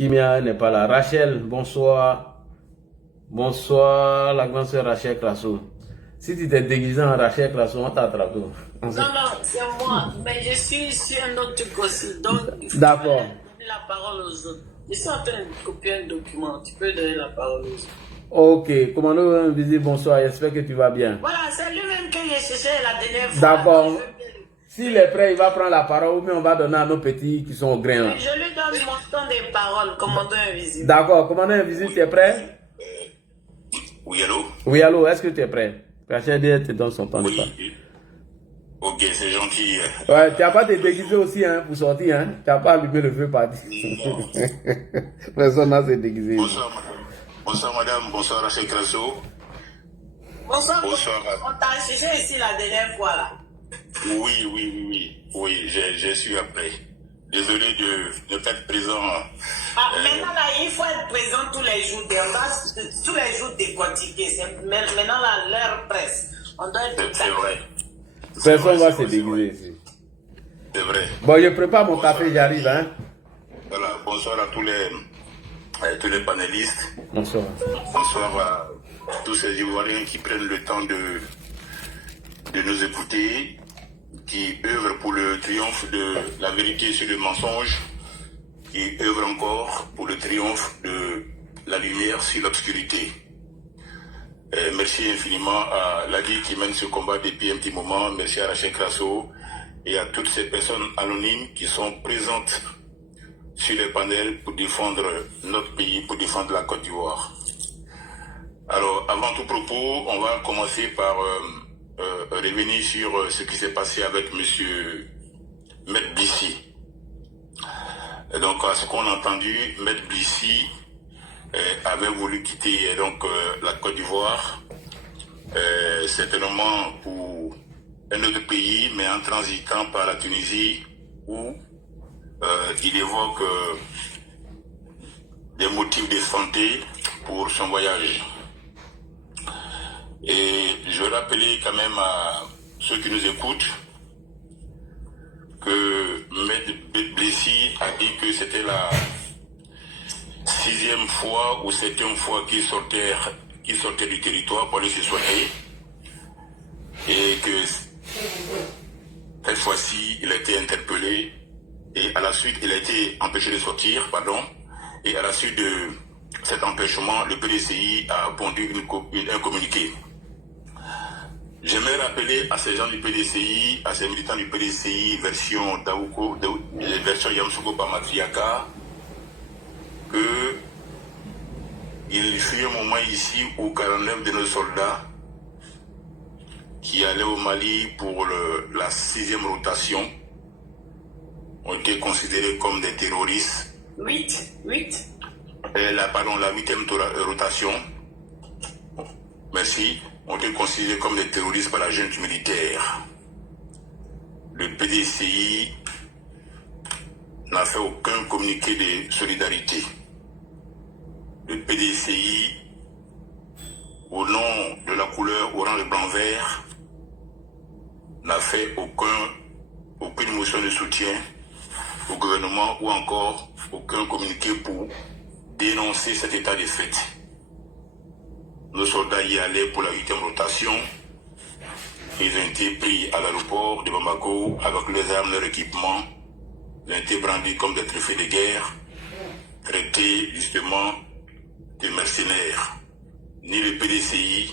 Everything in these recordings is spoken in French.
Kimia n'est pas là. Rachel, bonsoir. Bonsoir, la grande sœur Rachel Crasso. Si tu t'es déguisé en Rachel Crasso, on t'attrape. Non, c'est moi. Mais je suis sur un autre truc aussi. Donc, d'accord. Donner la parole aux autres. Je suis en train de copier un document. Tu peux donner la parole aux autres. Ok, commandant invisible, bonsoir. J'espère que tu vas bien. Voilà, c'est lui-même que j'ai cherché la dernière fois. D'accord. S'il est prêt, il va prendre la parole ou bien on va donner à nos petits qui sont au grain. Je lui donne mon temps de parole, commandant invisible. D'accord, commandant invisible, tu es prêt? Oui, allô? Oui, allô, est-ce que tu es prêt? Rachel te donne son temps de parole. Ok, c'est gentil. Ouais, tu n'as pas te déguisé aussi hein, pour sortir, hein? Tu n'as pas allumé le feu parti. Personne n'a se déguisé. Bonsoir, madame. Bonsoir, madame. Bonsoir, Rachel Crasso. Bonsoir. Bonsoir. On t'a cherché ici la dernière fois, là. Oui, j'ai su après. Désolé de ne pas être présent. Maintenant, là, il faut être présent tous les jours. On doit tous les jours décortiquer. Maintenant, là, l'heure presse. On doit être C'est vrai. Personne ne va se déguiser ici. C'est vrai. Bon, je prépare mon café, j'arrive, hein. Voilà, bonsoir à tous les panélistes. Bonsoir. Bonsoir à tous ces Ivoiriens qui prennent le temps de nous écouter, qui œuvrent pour le triomphe de la vérité sur le mensonge, qui œuvrent encore pour le triomphe de la lumière sur l'obscurité. Merci infiniment à Ladi qui mène ce combat depuis un petit moment. Merci à Rachel Crasso et à toutes ces personnes anonymes qui sont présentes sur les panels pour défendre notre pays, pour défendre la Côte d'Ivoire. Alors, avant tout propos, on va commencer par revenir sur ce qui s'est passé avec M. Maître Blissi. Donc, à ce qu'on a entendu, Maître Blissi avait voulu quitter la Côte d'Ivoire, certainement pour un autre pays, mais en transitant par la Tunisie, où il évoque des motifs de santé pour son voyage. Et je rappelais quand même à ceux qui nous écoutent que Maître Blissi a dit que c'était la 6e fois ou 7e fois qu'il sortait du territoire pour aller se soigner, et que cette fois-ci il a été interpellé et à la suite il a été empêché de sortir, et à la suite de cet empêchement, le PDCI a pondu un communiqué. J'aimerais rappeler à ces gens du PDCI, à ces militants du PDCI version Daouko, version Yamoussoukro Bamatriaka, que il fut un moment ici où 49 de nos soldats qui allaient au Mali pour la 6e rotation ont été considérés comme des terroristes. 8. La 8e rotation, merci, ont été considérés comme des terroristes par la junte militaire. Le PDCI n'a fait aucun communiqué de solidarité. Le PDCI, au nom de la couleur orange, blanc, vert, n'a fait aucune motion de soutien au gouvernement ou encore aucun communiqué pour dénoncer cet état de fait. Nos soldats y allaient pour la 8e rotation. Ils ont été pris à l'aéroport de Bamako avec leurs armes, leurs équipements. Ils ont été brandis comme des trophées de guerre, traités justement de mercenaires. Ni le PDCI,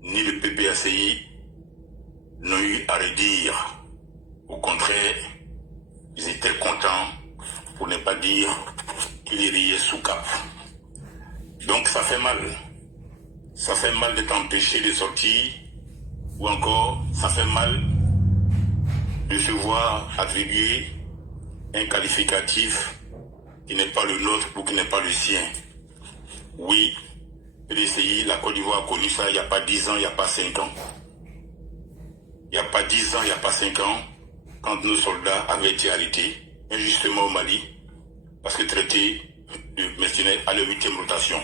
ni le PPACI n'ont eu à redire. Au contraire, ils étaient contents, pour ne pas dire qu'ils riaient sous cap. Donc ça fait mal. Ça fait mal d'être empêché de sortir, ou encore ça fait mal de se voir attribuer un qualificatif qui n'est pas le nôtre ou qui n'est pas le sien. Oui, PDCI, la Côte d'Ivoire a connu ça il n'y a pas 10 ans, il n'y a pas 5 ans. Il n'y a pas 10 ans, il n'y a pas 5 ans, quand nos soldats avaient été arrêtés, injustement au Mali, parce que traités de mercenaires à leur 8e rotation.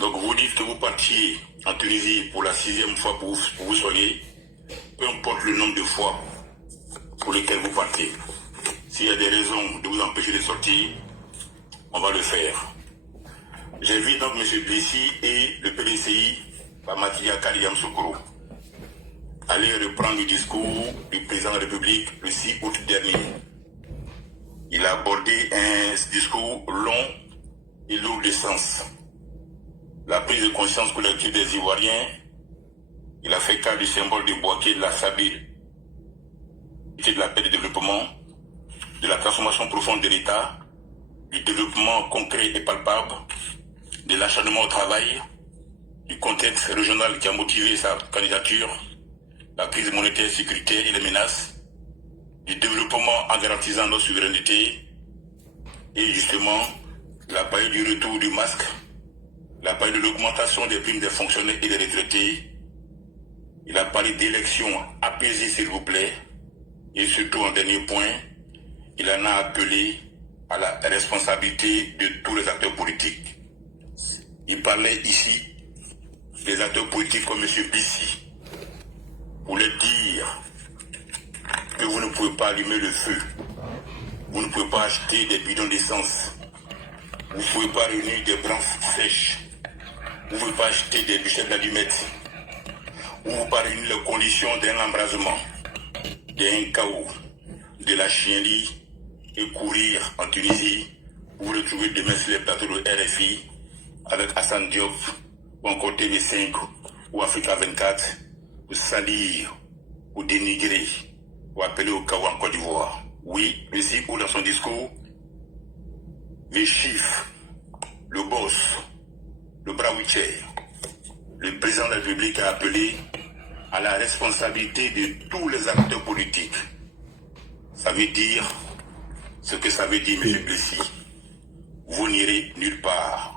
Donc vous dites que vous partiez en Tunisie pour la 6e fois pour vous soigner, peu importe le nombre de fois pour lesquelles vous partez. S'il y a des raisons de vous empêcher de sortir, on va le faire. J'invite donc M. Blessi et le PDCI, Pamatia Kaliam Sokoro, à aller reprendre le discours du président de la République le 6 août dernier. Il a abordé un discours long et lourd de sens. La prise de conscience collective des Ivoiriens, il a fait cas du symbole de Boaké de la stabilité, de la paix et du développement, de la transformation profonde de l'État, du développement concret et palpable, de l'acharnement au travail, du contexte régional qui a motivé sa candidature, la crise monétaire, sécuritaire et les menaces, du développement en garantissant notre souveraineté, et justement, la paille du retour du masque, la paille de l'augmentation des primes des fonctionnaires et des retraités. Il a parlé d'élections apaisées, s'il vous plaît, et surtout, en dernier point, il en a appelé à la responsabilité de tous les acteurs politiques. Il parlait ici des acteurs politiques comme M. Bissi, pour leur dire que vous ne pouvez pas allumer le feu, vous ne pouvez pas acheter des bidons d'essence, vous ne pouvez pas réunir des branches sèches, vous ne pouvez pas acheter des bûchettes d'allumettes, vous ne pouvez pas réunir les conditions d'un embrasement, d'un chaos, de la chienlit et courir en Tunisie, vous vous retrouvez demain sur les plateaux de RFI avec Hassan Diop ou encore TV5 ou Africa 24 pour salir ou dénigrer ou appeler au chaos en Côte d'Ivoire. Oui, le 6 août dans son discours, les chiffres, le boss, le brawitcher, le président de la République a appelé à la responsabilité de tous les acteurs politiques. Ça veut dire ce que ça veut dire, M. Blessi. Vous n'irez nulle part.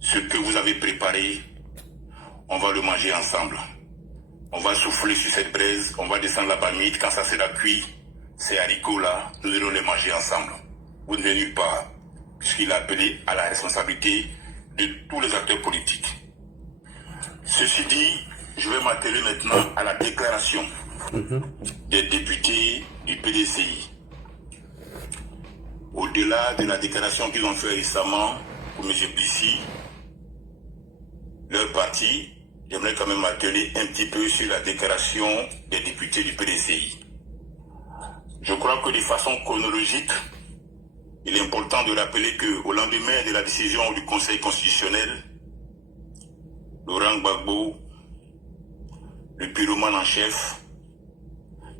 Ce que vous avez préparé, on va le manger ensemble. On va souffler sur cette braise, on va descendre la marmite. Quand ça sera cuit, ces haricots-là, nous allons les manger ensemble. Vous n'irez nulle part, puisqu'il a appelé à la responsabilité de tous les acteurs politiques. Ceci dit, je vais m'atteler maintenant à la déclaration des députés du PDCI. Au-delà de la déclaration qu'ils ont fait récemment pour M. Blessi, leur parti, j'aimerais quand même m'atteler un petit peu sur la déclaration des députés du PDCI. Je crois que de façon chronologique, il est important de rappeler qu'au lendemain de la décision du Conseil constitutionnel, Laurent Gbagbo, le pyromane en chef,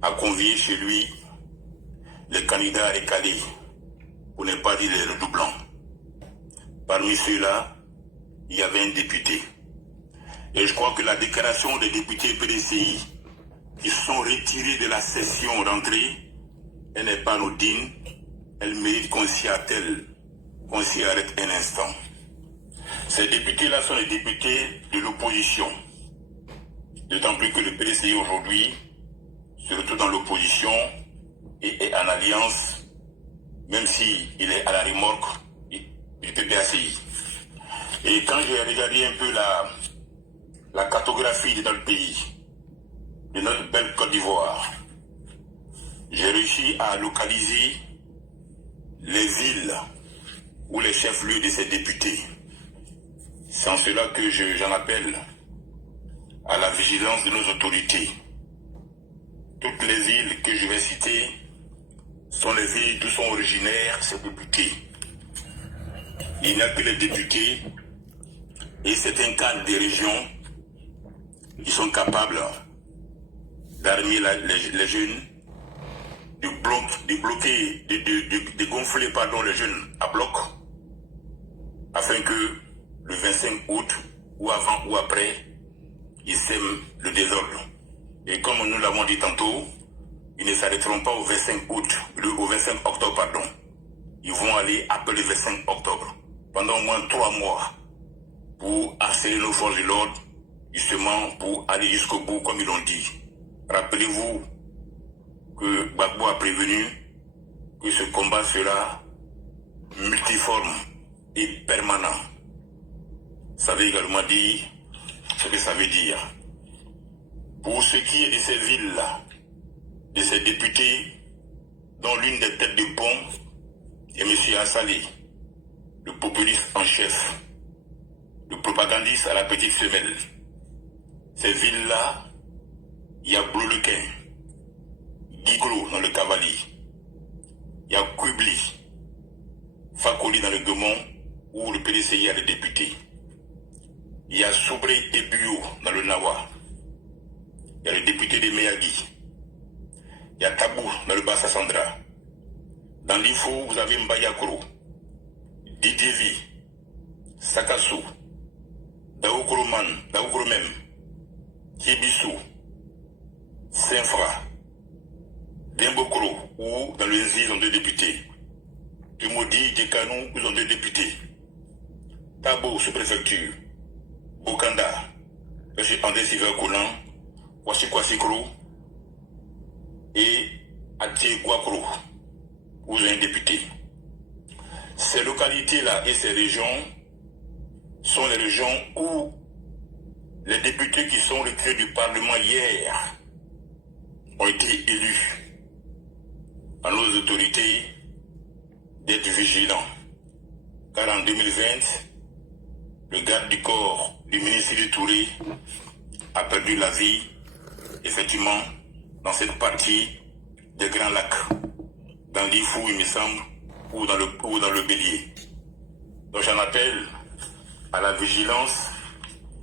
a convié chez lui les candidats recalés, pour ne pas dire les redoublants. Parmi ceux-là, il y avait un député. Et je crois que la déclaration des députés PDCI qui sont retirés de la session d'entrée, elle n'est pas anodine, elle mérite qu'on s'y attelle, qu'on s'y arrête un instant. Ces députés-là sont les députés de l'opposition. D'autant plus que le PDCI aujourd'hui se retrouve dans l'opposition et est en alliance, même s'il est à la remorque du PPACI. Et quand j'ai regardé un peu la cartographie dans le pays, de notre belle Côte d'Ivoire, j'ai réussi à localiser les villes ou les chefs-lieux de ces députés. C'est en cela que j'en appelle à la vigilance de nos autorités. Toutes les villes que je vais citer sont les villes d'où sont originaires ces députés. Il n'y a que les députés et certains cadres des régions qui sont capables d'armer les jeunes, de gonfler les jeunes à bloc, afin que le 25 août, ou avant ou après, ils sèment le désordre. Et comme nous l'avons dit tantôt, ils ne s'arrêteront pas au 25 octobre, pardon. Ils vont aller après le 25 octobre, pendant au moins 3 mois, pour harceler nos forces de l'ordre, justement pour aller jusqu'au bout, comme ils l'ont dit. Rappelez-vous que Gbagbo a prévenu que ce combat sera multiforme et permanent. Ça veut également dire ce que ça veut dire. Pour ce qui est de ces villes-là, de ces députés, dont l'une des têtes de pont est M. Assalé, le populiste en chef, le propagandiste à la petite semelle. Ces villes-là, il y a Bleu-le-Quin, Guiglo dans le Cavalier, il y a Quibli, Fakoli dans le Guemont, où le PDCI a des députés. Il y a Soubré et Buyo dans le Nawa. Il y a le député de Meyagi. Il y a Tabou dans le Bassa-Sandra. Dans l'Ifo, vous avez Mbayakoro, Didievi, Sakassou, Daoukromem, Kibissou, Saint-Fra, Dembokro, où dans le Nzi, ils ont 2 députés. Tumodi, Djekanou, ils ont 2 députés. Tabo, sous-préfecture. Bokanda, M. André Siver-Koulan, Kwasi-Kwasi-Kro et Atié-Guakro, où vous avez un député. Ces localités-là et ces régions sont les régions où les députés qui sont retirés du Parlement hier ont été élus. À nos autorités d'être vigilants. Car en 2020, le garde du corps du ministre de Touré a perdu la vie, effectivement, dans cette partie des Grands Lacs, dans l'Ifou, il me semble, ou dans le Bélier. Donc j'en appelle à la vigilance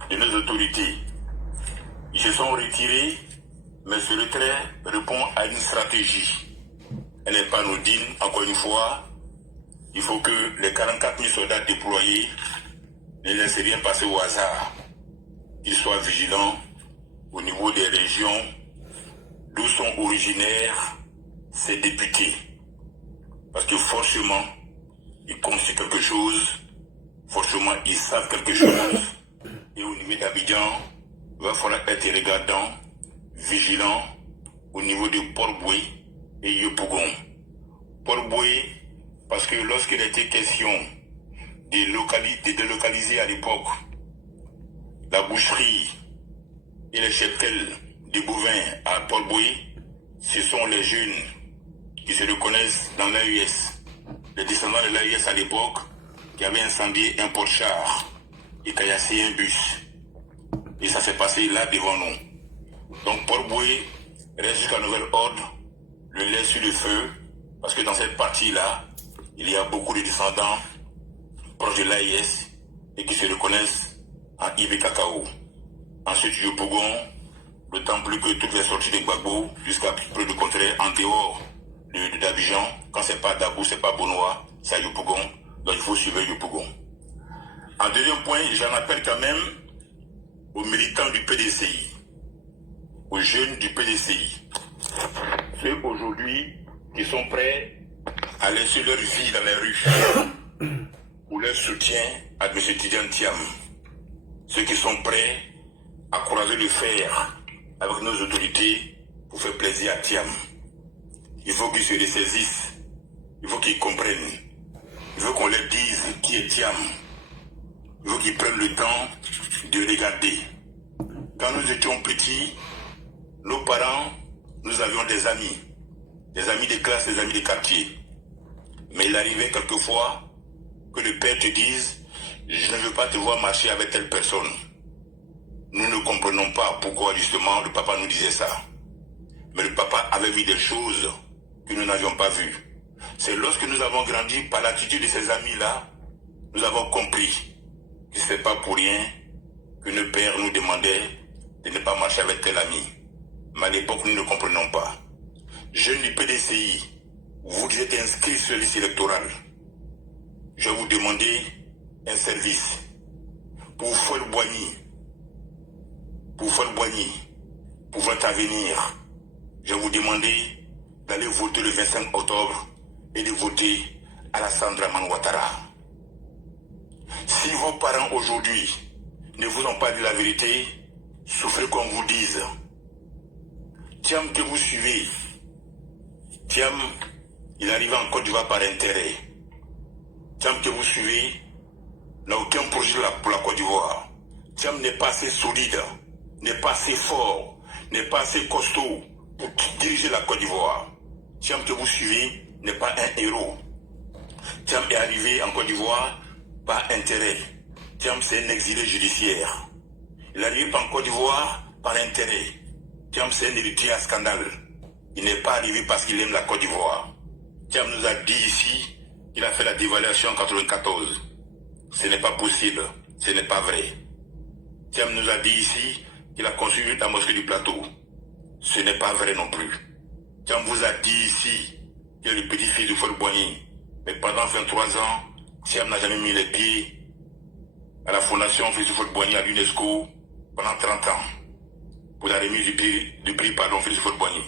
de nos autorités. Ils se sont retirés, mais ce retrait répond à une stratégie. Elle n'est pas anodine, encore une fois. Il faut que les 44 000 soldats déployés ne laissent rien passer au hasard. Ils soient vigilants au niveau des régions d'où sont originaires ces députés. Parce que forcément, ils constituent quelque chose, forcément, ils savent quelque chose. Et au niveau d'Abidjan, il va falloir être regardant, vigilant au niveau de Port-Boué et Yopougon. Port-Boué, parce que lorsqu'il était question de délocaliser à l'époque la boucherie et les cheptels des bovins à Port-Boué, ce sont les jeunes qui se reconnaissent dans l'AES, les descendants de l'AES à l'époque, qui avaient incendié un port-char et caillassé un bus. Et ça s'est passé là devant nous. Donc Port-Boué reste jusqu'à nouvel ordre, le laisse sur le feu, parce que dans cette partie-là, il y a beaucoup de descendants proches de l'AIS et qui se reconnaissent en Ibé Cacao. Ensuite, Yopougon, d'autant plus que toutes les sorties de Gbagbo, jusqu'à près du contraire, en dehors d'Abidjan, quand c'est pas Dabou, c'est pas Bonois, c'est Yopougon, donc il faut suivre Yopougon. En deuxième point, j'en appelle quand même aux militants du PDCI, aux jeunes du PDCI, ceux aujourd'hui qui sont prêts à laisser leur vie dans les rues pour leur soutien à M. Tidjane Thiam, ceux qui sont prêts à croiser le fer avec nos autorités pour faire plaisir à Thiam. Il faut qu'ils se ressaisissent, il faut qu'ils comprennent, il faut qu'on leur dise qui est Thiam, il faut qu'ils prennent le temps de regarder. Quand nous étions petits, nos parents, nous avions des amis de classe, des amis de quartier. Mais il arrivait quelquefois que le père te dise « Je ne veux pas te voir marcher avec telle personne ». Nous ne comprenons pas pourquoi justement le papa nous disait ça. Mais le papa avait vu des choses que nous n'avions pas vues. C'est lorsque nous avons grandi par l'attitude de ces amis-là, nous avons compris que ce n'était pas pour rien que nos pères nous demandaient de ne pas marcher avec tel ami. Mais à l'époque, nous ne comprenons pas. Jeunes du PDCI, vous qui êtes inscrits sur la liste électorale, je vais vous demander un service. Pour faire Boigny, pour votre avenir, je vais vous demander d'aller voter le 25 octobre et de voter Alassane Dramane Ouattara. Si vos parents aujourd'hui ne vous ont pas dit la vérité, souffrez qu'on vous dise. Thiam que vous suivez, Thiam, il arrive en Côte d'Ivoire par intérêt. Thiam que vous suivez n'a aucun projet pour la Côte d'Ivoire. Thiam n'est pas assez solide, n'est pas assez fort, n'est pas assez costaud pour diriger la Côte d'Ivoire. Thiam que vous suivez n'est pas un héros. Thiam est arrivé en Côte d'Ivoire par intérêt. Thiam, c'est un exilé judiciaire. Il est arrivé en Côte d'Ivoire par intérêt. Thiam, c'est un héritier à scandale. Il n'est pas arrivé parce qu'il aime la Côte d'Ivoire. Thiam nous a dit ici qu'il a fait la dévaluation en 1994. Ce n'est pas possible. Ce n'est pas vrai. Thiam nous a dit ici qu'il a construit la mosquée du plateau. Ce n'est pas vrai non plus. Thiam vous a dit ici qu'il est le petit-fils de Houphouët-Boigny. Mais pendant 23 ans, Thiam n'a jamais mis les pieds à la fondation Félix Houphouët-Boigny à l'UNESCO pendant 30 ans. Pour la remise du prix Félix Houphouët-Boigny.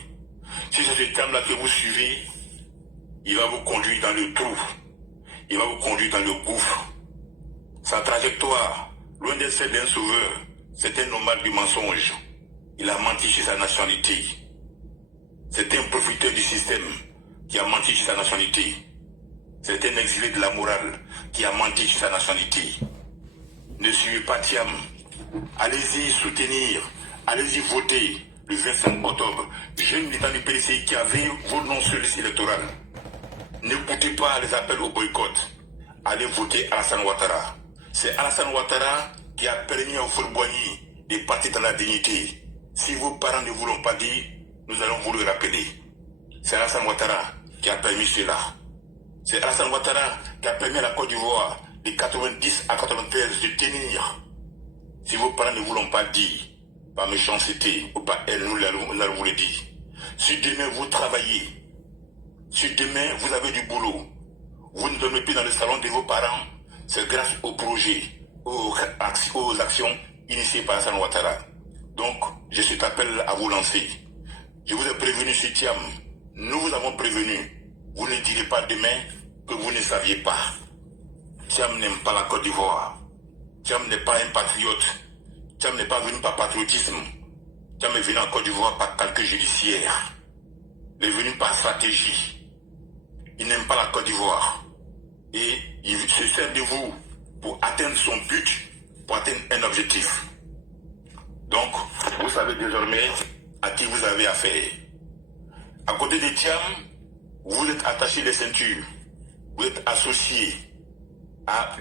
Si c'est ce Thiam-là que vous suivez, il va vous conduire dans le trou. Il va vous conduire dans le gouffre. Sa trajectoire, loin d'être celle d'un sauveur, c'est un nomade du mensonge. Il a menti sur sa nationalité. C'est un profiteur du système qui a menti sur sa nationalité. C'est un exilé de la morale qui a menti sur sa nationalité. Ne suivez pas Thiam. Allez-y soutenir, allez-y voter le 25 octobre. Jeune militant du PDCI qui avait vos noms sur liste électorale. N'écoutez pas les appels au boycott. Allez voter Alassane Ouattara. C'est Alassane Ouattara qui a permis à Houphouët-Boigny de partir dans la dignité. Si vos parents ne vous l'ont pas dit, nous allons vous le rappeler. C'est Alassane Ouattara qui a permis cela. C'est Alassane Ouattara qui a permis à la Côte d'Ivoire de 90 à 93 de tenir. Si vos parents ne vous l'ont pas dit, par méchanceté ou par elle, nous allons vous le dire. Si demain vous travaillez, si demain vous avez du boulot, vous ne dormez plus dans le salon de vos parents, c'est grâce aux projets, aux actions initiées par Alassane Ouattara. Donc, je suis appel à vous lancer. Je vous ai prévenu sur Thiam. Nous vous avons prévenu. Vous ne direz pas demain que vous ne saviez pas. Thiam n'aime pas la Côte d'Ivoire. Thiam n'est pas un patriote. Thiam n'est pas venu par patriotisme. Thiam est venu en Côte d'Ivoire par calcul judiciaire. Il est venu par stratégie. Il n'aime pas la Côte d'Ivoire. Et il se sert de vous pour atteindre son but, pour atteindre un objectif. Donc, vous savez désormais à qui vous avez affaire. À côté de Thiam, vous êtes attaché les ceintures. Vous êtes associé à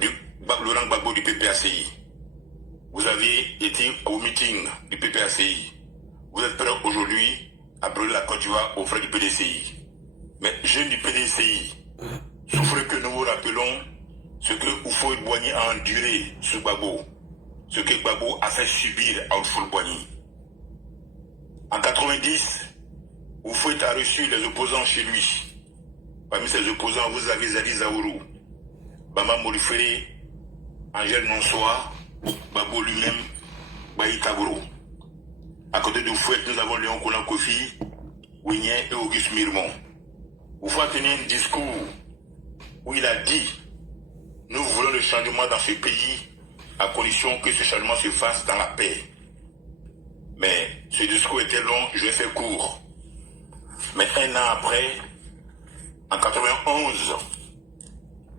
Laurent Gbagbo du PPACI. Vous avez été au meeting du PPACI. Vous êtes prêts aujourd'hui à brûler la Côte d'Ivoire aux frais du PDCI. Mais jeunes du PDCI, souffrez que nous vous rappelons ce que Houphouët-Boigny a enduré sous Gbagbo. Ce que Gbagbo a fait subir à Houphouët-Boigny. En 90, Houphouët a reçu les opposants chez lui. Parmi ces opposants, vous avez Zali Zaourou, Bamba Morifere, Angèle Nonsoa, Gbagbo lui-même, Bayi Kaboro. À côté de Houphouët, nous avons Léon Konan Kofi, Wigné et Auguste Mirmont. Houphouët a tenu un discours où il a dit « Nous voulons le changement dans ce pays à condition que ce changement se fasse dans la paix. » Mais ce discours était long, je l'ai fait court. Mais un an après, en 91,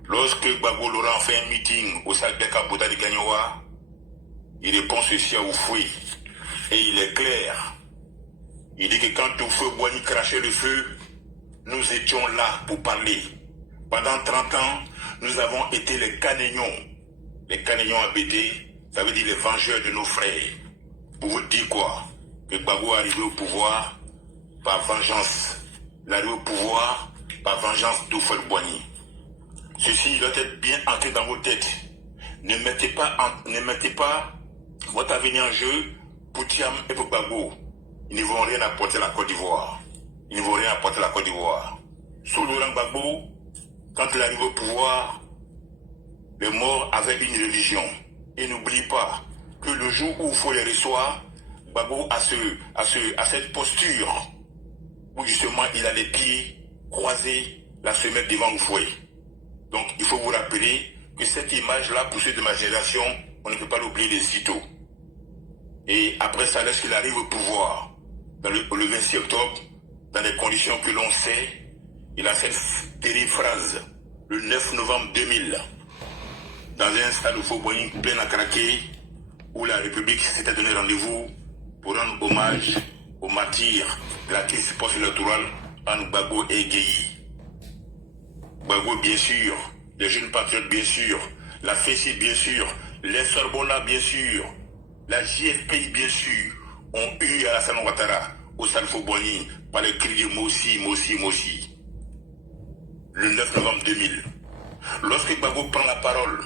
lorsque Gbagbo Laurent fait un meeting au Salbek à Bouddha de Gagnoa, il répond ceci à Houphouët. Et il est clair. Il dit que quand Houphouët-Boigny crachait le feu, nous étions là pour parler. Pendant 30 ans, nous avons été les Canégnons. Les Canégnons ABD, ça veut dire les vengeurs de nos frères. Pour vous dire quoi? Que Gbagbo est arrivé au pouvoir par vengeance. Il est arrivé au pouvoir par vengeance d'Houphouët-Boigny. Ceci doit être bien ancré dans vos têtes. Ne mettez pas votre avenir en jeu pour Thiam et pour Gbagbo. Ils ne vont rien apporter à la Côte d'Ivoire. Ils ne vont rien apporter à la Côte d'Ivoire. Sous Laurent Gbagbo, quand il arrive au pouvoir, les morts avaient une religion. Et n'oublie pas que le jour où il faut les reçoit, Gbagbo a cette posture où justement il a les pieds croisés, la semelle devant Houphouët. Donc il faut vous rappeler que cette image-là, pour ceux de ma génération, on ne peut pas l'oublier de sitôt. Et après ça, lorsqu'il arrive au pouvoir, le 26 octobre, dans les conditions que l'on sait, il a cette terrible phrase, le 9 novembre 2000, dans un stade où Houphouët-Boigny plein à craquer, où la République s'était donné rendez-vous pour rendre hommage aux martyrs de la crise post-électorale entre Gbagbo et Guéhi. Gbagbo, bien sûr, les jeunes patriotes, bien sûr, la FECI bien sûr, les Sorbona bien sûr, la JFPI bien sûr, ont eu Alassane Ouattara au Salfo Boigny par le cri de Mossi, Mossi, Mossi. Le 9 novembre 2000. Lorsque Gbagbo prend la parole,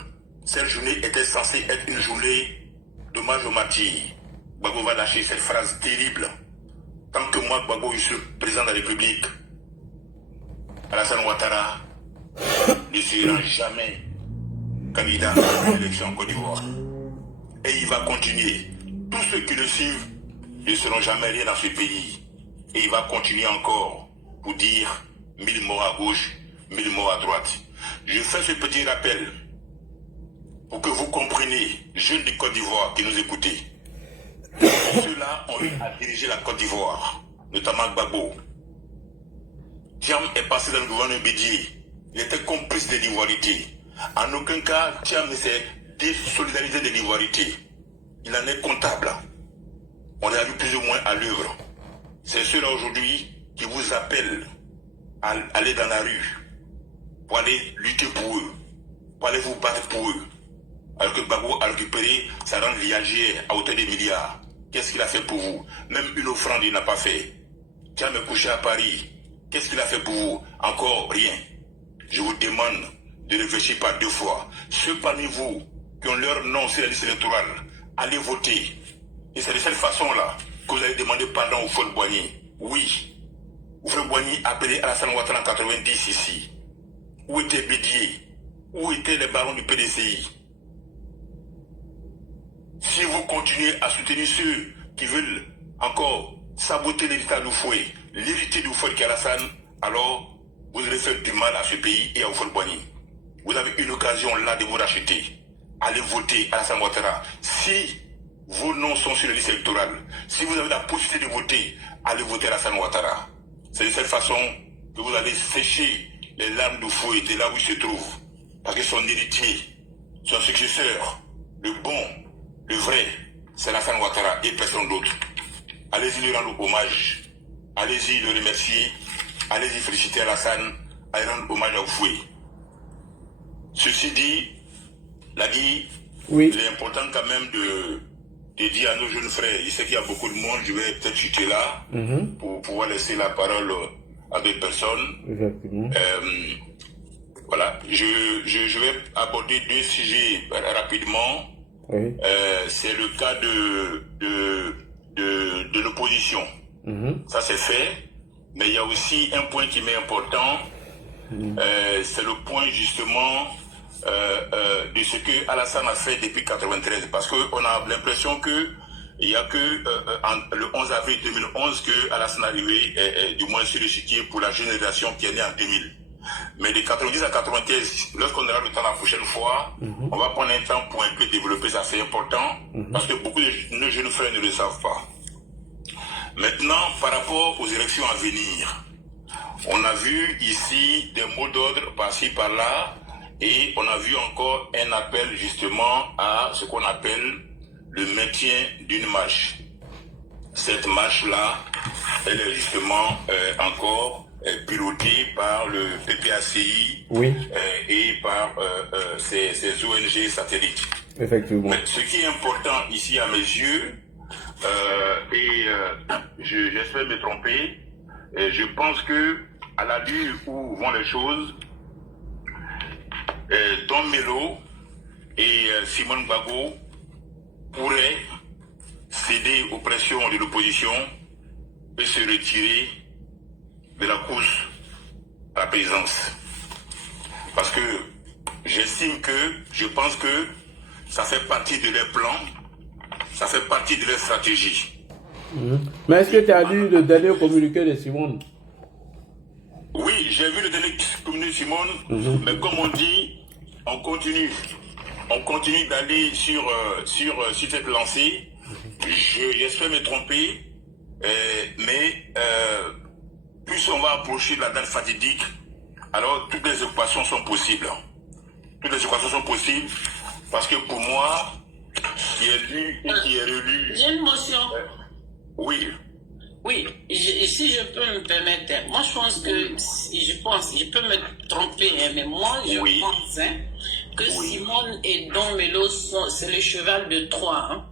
cette journée était censée être une journée d'hommage aux martyrs. Gbagbo va lâcher cette phrase terrible. Tant que moi, Gbagbo, je suis président de la République, Alassane Ouattara ne sera jamais candidat à l'élection en Côte d'Ivoire. Et il va continuer. Tous ceux qui le suivent ne seront jamais rien dans ce pays. Et il va continuer encore pour dire 1000 morts à gauche, 1000 morts à droite. Je fais ce petit rappel pour que vous compreniez, jeunes de Côte d'Ivoire qui nous écoutez. Ceux-là ont eu à diriger la Côte d'Ivoire, notamment Gbagbo. Thiam est passé dans le gouvernement Bédié. Il était complice de l'ivoirité. En aucun cas, Thiam ne s'est désolidarisé de l'ivoirité. Il en est comptable. On l'a vu plus ou moins à l'œuvre. C'est ceux-là aujourd'hui qui vous appellent à aller dans la rue pour aller lutter pour eux, pour aller vous battre pour eux. Alors que Gbagbo a récupéré sa rente viagère à hauteur de milliards. Qu'est-ce qu'il a fait pour vous? Même une offrande, il n'a pas fait. Thiam est couché à Paris. Qu'est-ce qu'il a fait pour vous? Encore rien. Je vous demande de réfléchir par deux fois. Ceux parmi vous qui ont leur nom sur la liste électorale, allez voter. Et c'est de cette façon-là que vous allez demander pardon au Fol Boigny. Oui. Fol Boigny appelé Alassane Ouattara en 90 ici. Où était Bédié? Où étaient les barons du PDCI? Si vous continuez à soutenir ceux qui veulent encore saboter l'État d'Oufoué, l'héritier d'Oufoué qui est Alassane, alors vous allez faire du mal à ce pays et à Fol Boigny. Vous avez une occasion là de vous racheter. Allez voter Alassane Ouattara. Si vos noms sont sur la liste électorale, si vous avez la possibilité de voter, allez voter Alassane Ouattara. C'est de cette façon que vous allez sécher les larmes d'Oufoué de là où il se trouve. Parce que son héritier, son successeur, le bon, le vrai, c'est Alassane Ouattara et personne d'autre. Allez-y lui rendre hommage. Allez-y le remercier. Allez-y féliciter Alassane. Allez rendre hommage à Oufoué. Ceci dit, Lagui, oui. Il est important quand même de dire à nos jeunes frères, je sais qu'il y a beaucoup de monde, je vais peut-être chuter là, pour pouvoir laisser la parole à d'autres personnes. Exactement. Voilà, je vais aborder deux sujets rapidement. Oui. C'est le cas de l'opposition. Ça c'est fait, mais il y a aussi un point qui m'est important, c'est le point justement de ce que Alassane a fait depuis 93, parce qu'on a l'impression que il n'y a que le 11 avril 2011 que Alassane est arrivé, du moins sur le chiquier pour la génération qui est née en 2000. Mais de 90 à 95, lorsqu'on aura le temps la prochaine fois, on va prendre un temps pour un peu développer ça, c'est important, parce que beaucoup de nos jeunes frères ne le savent pas. Maintenant, par rapport aux élections à venir, on a vu ici des mots d'ordre par-ci par-là, et on a vu encore un appel justement à ce qu'on appelle le maintien d'une marche. Cette marche-là, elle est justement encore pilotée par le PPACI, oui, et par ces ONG satellites. Effectivement. Mais ce qui est important ici à mes yeux, j'espère me tromper, je pense que à l'allure où vont les choses, Don Melo et Simone Gbagbo pourraient céder aux pressions de l'opposition et se retirer de la course à la présidence. Parce que je pense que ça fait partie de leurs plans, ça fait partie de leur stratégie. Mais est-ce que tu as lu le dernier communiqué de Simone? Oui, j'ai vu le dernier communiqué de Simone, mais comme on dit, on continue d'aller sur cette lancée. J'espère me tromper, mais plus on va approcher de la date fatidique, alors toutes les équations sont possibles. Toutes les équations sont possibles, parce que pour moi, qui est lu et qui est relu... J'ai une motion. Oui. Oui, si je peux me permettre, moi je pense que, je peux me tromper, mais moi je pense que Simone et Don Melo, c'est le cheval de Troie. Hein?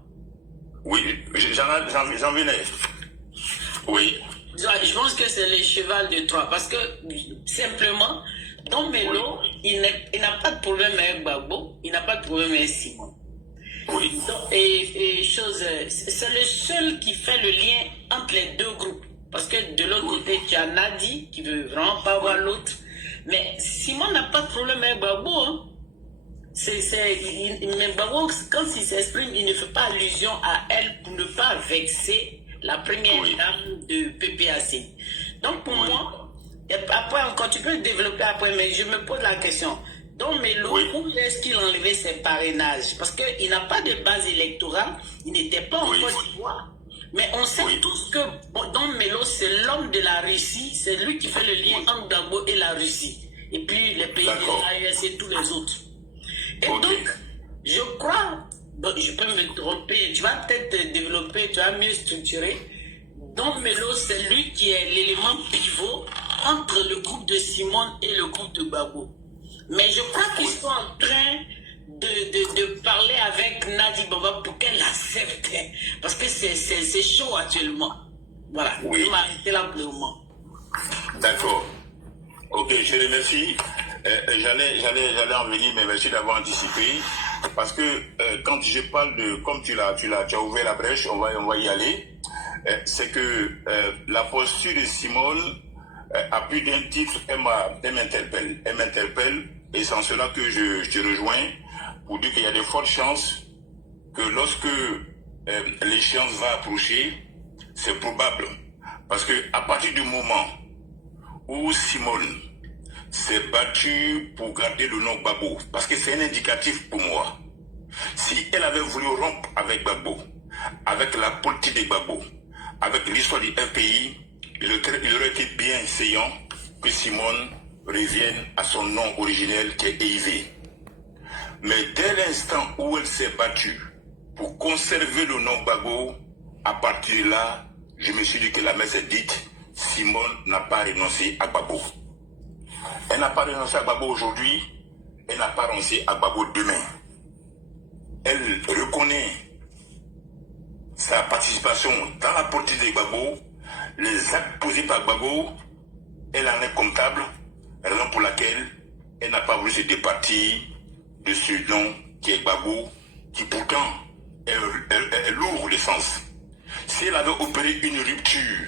Oui, j'en venais. Oui. Je pense que c'est le cheval de Troie. Parce que, simplement, Don Melo, il n'a pas de problème avec Gbagbo, il n'a pas de problème avec Simone. Oui. Donc, c'est le seul qui fait le lien entre les deux groupes. Parce que de l'autre côté, tu as Nadi qui veut vraiment pas voir l'autre. Mais Simon n'a pas de problème avec Gbagbo. Hein. Mais Gbagbo, quand il s'exprime, il ne fait pas allusion à elle pour ne pas vexer la première dame de PPAC. Donc pour moi, après encore, tu peux développer après, mais je me pose la question. Donc Melo, où est-ce qu'il a enlevé ses parrainages? Parce qu'il n'a pas de base électorale, il n'était pas en Côte d'Ivoire. Mais on sait tous que Don Melo, c'est l'homme de la Russie, c'est lui qui fait le lien entre Gbagbo et la Russie. Et puis les pays de l'AES et tous les autres. Et donc, je crois, je peux me tromper, tu vas peut-être développer, tu vas mieux structurer. Don Melo, c'est lui qui est l'élément pivot entre le groupe de Simone et le groupe de Gbagbo. Mais je crois qu'ils sont en train de parler avec Nadi Baba pour qu'elle accepte. Parce que c'est chaud actuellement. Voilà. Oui. Je vais m'arrêter là pour le moment. D'accord. Ok, je te remercie. J'allais en venir, mais merci d'avoir anticipé. Parce que quand je parle de, comme tu as ouvert la brèche, on va y aller. C'est que la posture de Simone, à plus d'un titre, elle m'interpelle. Elle m'interpelle, et c'est en cela que je te rejoins pour dire qu'il y a de fortes chances que lorsque l'échéance va approcher, c'est probable. Parce que à partir du moment où Simone s'est battue pour garder le nom Gbagbo, parce que c'est un indicatif pour moi. Si elle avait voulu rompre avec Gbagbo, avec la politique de Gbagbo, avec l'histoire du FPI, il aurait été bien essayant que Simone revienne à son nom originel qui est EIV. Mais dès l'instant où elle s'est battue pour conserver le nom Gbagbo, à partir de là, je me suis dit que la messe est dite, Simone n'a pas renoncé à Gbagbo. Elle n'a pas renoncé à Gbagbo aujourd'hui, elle n'a pas renoncé à Gbagbo demain. Elle reconnaît sa participation dans la politique de Gbagbo, les actes posés par Gbagbo, elle en est comptable, raison pour laquelle elle n'a pas voulu se départir de ce nom qui est Gbagbo, qui pourtant est lourd de sens. Si elle avait opéré une rupture,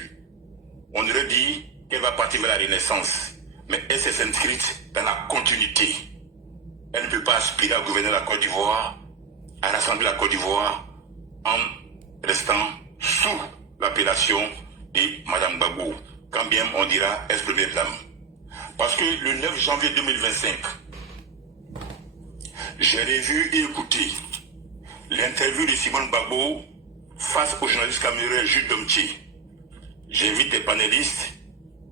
on aurait dit qu'elle va partir vers la Renaissance. Mais elle s'est inscrite dans la continuité. Elle ne peut pas aspirer à gouverner la Côte d'Ivoire, à rassembler la Côte d'Ivoire, en restant sous l'appellation de Madame Gbagbo, quand bien on dira ex-première dame. Parce que le 9 janvier 2025, j'ai revu et écouté l'interview de Simone Gbagbo face au journaliste camerounais Jules Domtier. J'invite les panélistes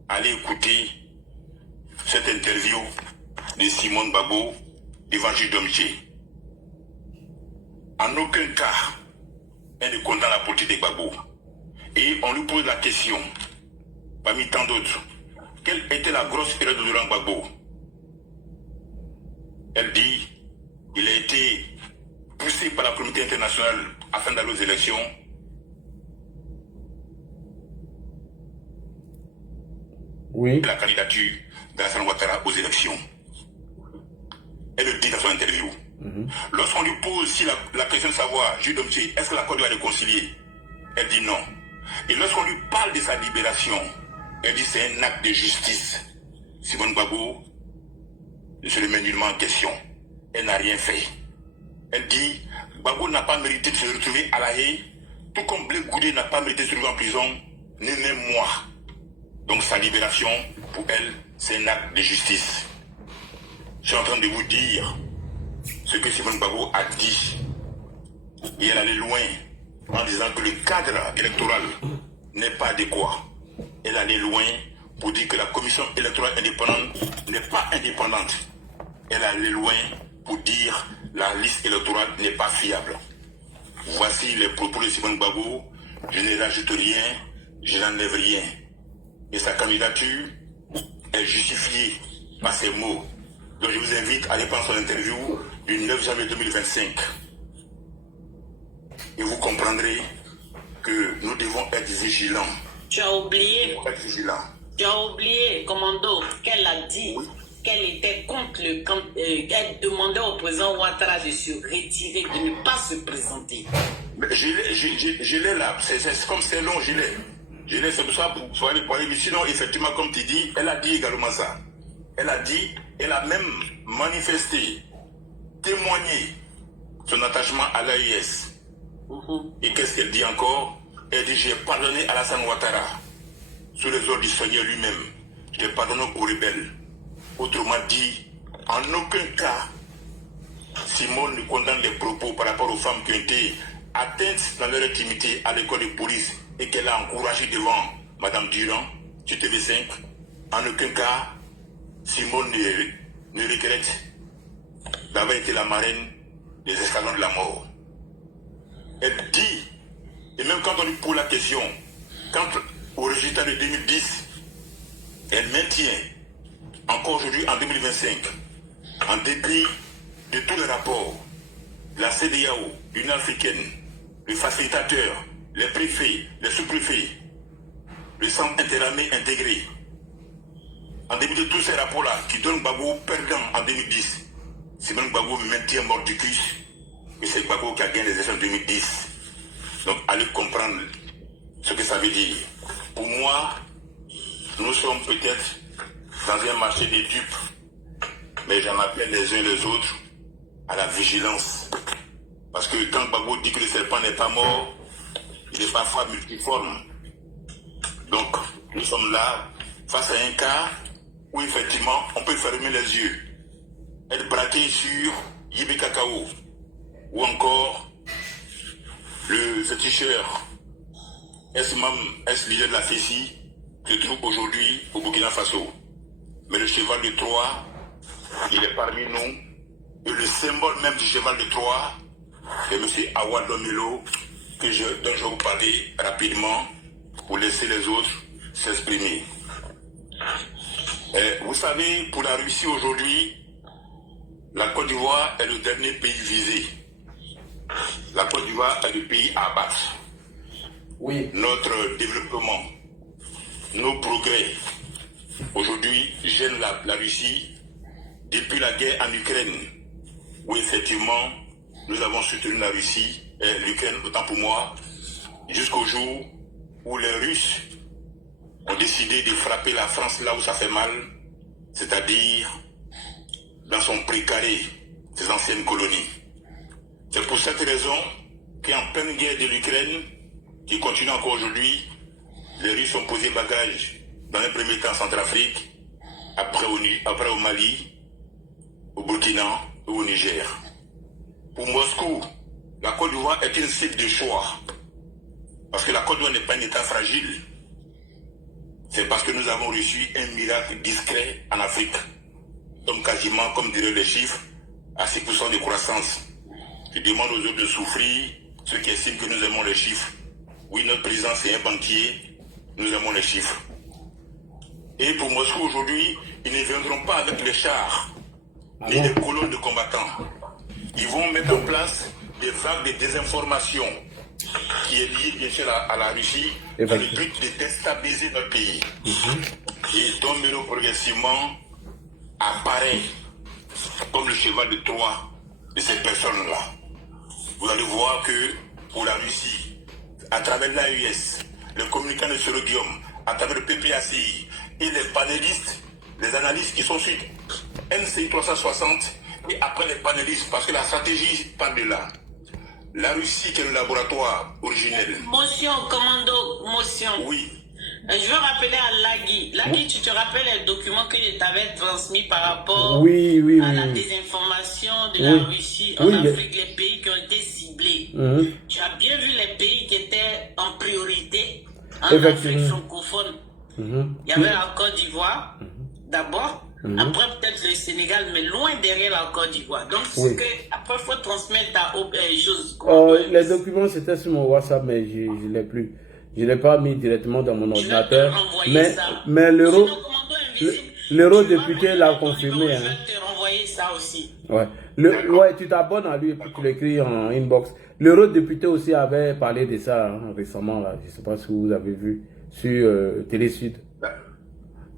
à aller écouter cette interview de Simone Gbagbo devant Jules Domtier. En aucun cas, elle ne condamne la politique de Gbagbo. Et on lui pose la question, parmi tant d'autres, quelle était la grosse erreur de Laurent Gbagbo? Elle dit, il a été poussé par la communauté internationale afin d'aller aux élections. Oui. La candidature d'Alassane Ouattara aux élections. Elle le dit dans son interview. Lorsqu'on lui pose aussi la question de savoir, Jules Domtier, est-ce que la Côte doit réconcilier? Elle dit non. Et lorsqu'on lui parle de sa libération, elle dit c'est un acte de justice. Simone Gbagbo ne se remet nullement en question. Elle n'a rien fait. Elle dit, Gbagbo n'a pas mérité de se retrouver à La Haye, tout comme Blé Goudé n'a pas mérité de se retrouver en prison, ni même moi. Donc sa libération, pour elle, c'est un acte de justice. Je suis en train de vous dire ce que Simone Gbagbo a dit. Et elle allait loin en disant que le cadre électoral n'est pas adéquat. Elle allait loin pour dire que la commission électorale indépendante n'est pas indépendante. Elle allait loin pour dire que la liste électorale n'est pas fiable. Voici les propos de Simone Gbagbo. Je ne rajoute rien, je n'enlève rien. Et sa candidature est justifiée par ces mots. Donc je vous invite à aller prendre son interview du 9 janvier 2025. Et vous comprendrez que nous devons être vigilants. Tu as oublié. Être vigilants. Tu as oublié, commando, qu'elle a dit qu'elle était contre le camp. Elle demandait au président Ouattara de se retirer, de ne pas se présenter. Mais je l'ai là. C'est comme c'est long, je l'ai. Je l'ai, c'est pour ça pour aller parler. Mais sinon, effectivement, comme tu dis, elle a dit également ça. Elle a dit, elle a même manifesté, témoigné son attachement à l'AIS. Et qu'est-ce qu'elle dit encore? Elle dit, j'ai pardonné Alassane Ouattara sous les ordres du Seigneur lui-même. J'ai pardonné aux rebelles. Autrement dit, en aucun cas, Simone ne condamne les propos par rapport aux femmes qui ont été atteintes dans leur intimité à l'école de police et qu'elle a encouragé devant Madame Durand sur TV5. En aucun cas, Simone ne regrette d'avoir été la marraine des escalons de la mort. Elle dit, et même quand on lui pose la question, quand au résultat de 2010, elle maintient encore aujourd'hui en 2025, en dépit de tous les rapports, la CEDEAO, l'Union africaine, le facilitateur, les préfets, les sous-préfets, le centre interarmé intégré, en dépit de tous ces rapports-là qui donnent Gbagbo perdant en 2010, Simone Gbagbo maintient mordicus que c'est Gbagbo qui a gagné les élections en 2010. Donc allez comprendre ce que ça veut dire. Pour moi, nous sommes peut-être dans un marché des dupes, mais j'en appelle les uns les autres à la vigilance. Parce que quand Gbagbo dit que le serpent n'est pas mort, il est parfois multiforme. Donc nous sommes là face à un cas où effectivement on peut fermer les yeux, être braqué sur Yibé Kakao, ou encore le féticheur ex-leader de la FESI se trouve aujourd'hui au Burkina Faso. Mais le cheval de Troie, il est parmi nous. Et le symbole même du cheval de Troie, c'est M. Awa Domelo, dont je vais vous parler rapidement pour laisser les autres s'exprimer. Vous savez, pour la Russie aujourd'hui, la Côte d'Ivoire est le dernier pays visé. La Côte d'Ivoire est le pays à abattre. Oui. Notre développement, nos progrès, aujourd'hui, gênent la Russie depuis la guerre en Ukraine, où effectivement, nous avons soutenu la Russie, et l'Ukraine, autant pour moi, jusqu'au jour où les Russes ont décidé de frapper la France là où ça fait mal, c'est-à-dire dans son précaré, ses anciennes colonies. C'est pour cette raison qu'en pleine guerre de l'Ukraine, qui continue encore aujourd'hui, les Russes ont posé bagage dans un premier temps en Centrafrique, après au Mali, au Burkina et au Niger. Pour Moscou, la Côte d'Ivoire est une cible de choix. Parce que la Côte d'Ivoire n'est pas un État fragile. C'est parce que nous avons reçu un miracle discret en Afrique. Donc quasiment, comme diraient les chiffres, à 6% de croissance. Je demande aux autres de souffrir, ceux qui estiment que nous aimons les chiffres. Oui, notre président c'est un banquier, nous aimons les chiffres. Et pour Moscou aujourd'hui, ils ne viendront pas avec les chars, ni des colonnes de combattants. Ils vont mettre en place des vagues de désinformation qui est liée bien sûr à la Russie, dans le but de déstabiliser notre pays. Et Domelo progressivement apparaît comme le cheval de Troie de ces personnes-là. Vous allez voir que pour la Russie, à travers l'AES, le communicant de Sérodium, à travers le PPACI et les panélistes, les analystes qui sont sur NCI 360 et après les panélistes, parce que la stratégie part de là. La Russie qui est le laboratoire originel. Motion, commando, motion. Oui. Je veux rappeler à Lagui. Lagui, tu te rappelles les documents que je t'avais transmis par rapport à la désinformation de la Russie en Afrique, les pays qui ont été ciblés. Tu as bien vu les pays qui étaient en priorité en Afrique francophone. Il y avait la Côte d'Ivoire, d'abord. Après, peut-être le Sénégal, mais loin derrière la Côte d'Ivoire. Donc, après, il faut transmettre à autre chose. Les documents, c'était sur mon WhatsApp, mais je ne l'ai plus. Je ne l'ai pas mis directement dans mon ordinateur. Mais l'eurodéputé l'a confirmé. Je vais te renvoyer ça aussi. Ouais. Ouais, tu t'abonnes à lui et puis tu l'écris en inbox. L'eurodéputé aussi avait parlé de ça hein, récemment, là. Je ne sais pas si vous avez vu sur Télé Sud.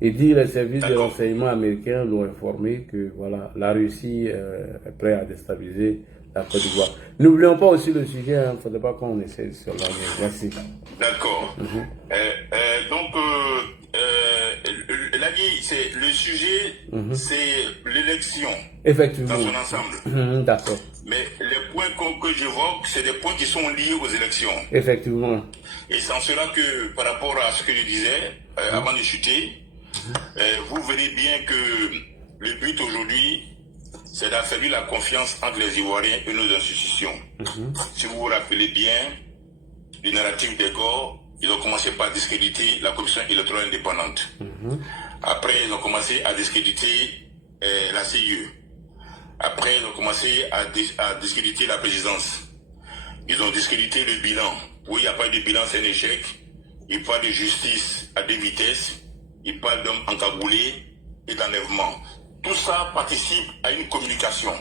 Il dit les services de renseignement américains l'ont informé que voilà, la Russie est prête à déstabiliser la Côte d'Ivoire. N'oublions pas aussi le sujet, il ne faudrait pas qu'on essaie sur la guerre. Merci. D'accord. Donc, c'est le sujet, c'est l'élection. Effectivement. Dans son ensemble. D'accord. Mais les points que j'évoque, c'est des points qui sont liés aux élections. Effectivement. Et c'est en cela que, par rapport à ce que je disais, avant de chuter, vous verrez bien que le but aujourd'hui, c'est d'affaiblir la confiance entre les Ivoiriens et nos institutions. Si vous vous rappelez bien, le narratif des Gore, ils ont commencé par discréditer la commission électorale indépendante. Après, ils ont commencé à discréditer la CIE. Après, ils ont commencé à discréditer la présidence. Ils ont discrédité le bilan. Oui, il n'y a pas de bilan, c'est un échec. Ils parlent de justice à deux vitesses. Ils parlent d'hommes encagoulés et d'enlèvement. Tout ça participe à une communication.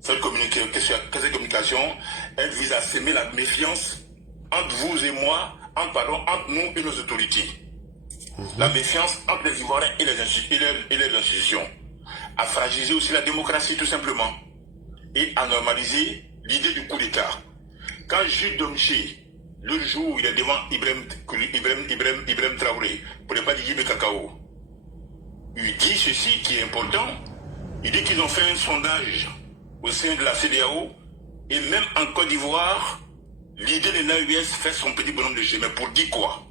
Cette communication, elle vise à semer la méfiance entre vous et moi, entre nous et nos autorités. La méfiance entre les Ivoiriens et les institutions. À fragiliser aussi la démocratie tout simplement. Et à normaliser l'idée du coup d'État. Quand Jules Domché, le jour où il est devant Ibrahim Traoré, pour ne pas dire Guibé Kakao, il dit ceci qui est important. Il dit qu'ils ont fait un sondage au sein de la CEDEAO et même en Côte d'Ivoire, l'idée de l'AES fait son petit bonhomme de chemin. Pour dire quoi?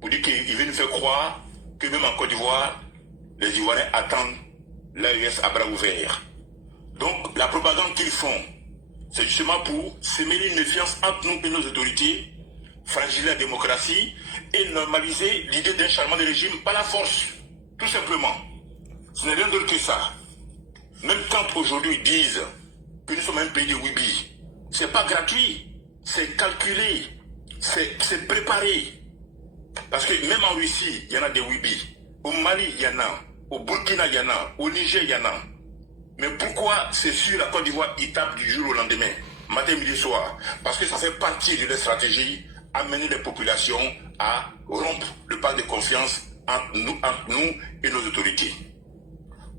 Pour dire qu'il veut nous faire croire que même en Côte d'Ivoire, les Ivoiriens attendent l'AES à bras ouverts. Donc la propagande qu'ils font, c'est justement pour semer une méfiance entre nous et nos autorités, fragiliser la démocratie et normaliser l'idée d'un changement de régime par la force. Tout simplement. Ce n'est rien d'autre que ça. Même quand aujourd'hui ils disent que nous sommes un pays de Wibi, c'est pas gratuit, c'est calculé, c'est préparé. Parce que même en Russie, il y en a des Wibi. Au Mali, il y en a. Au Burkina, il y en a. Au Niger, il y en a. Mais pourquoi c'est sur la Côte d'Ivoire, ils tapent du jour au lendemain, matin, midi, soir? Parce que ça fait partie de leur stratégie, amener les populations à rompre le pacte de confiance entre nous et nos autorités.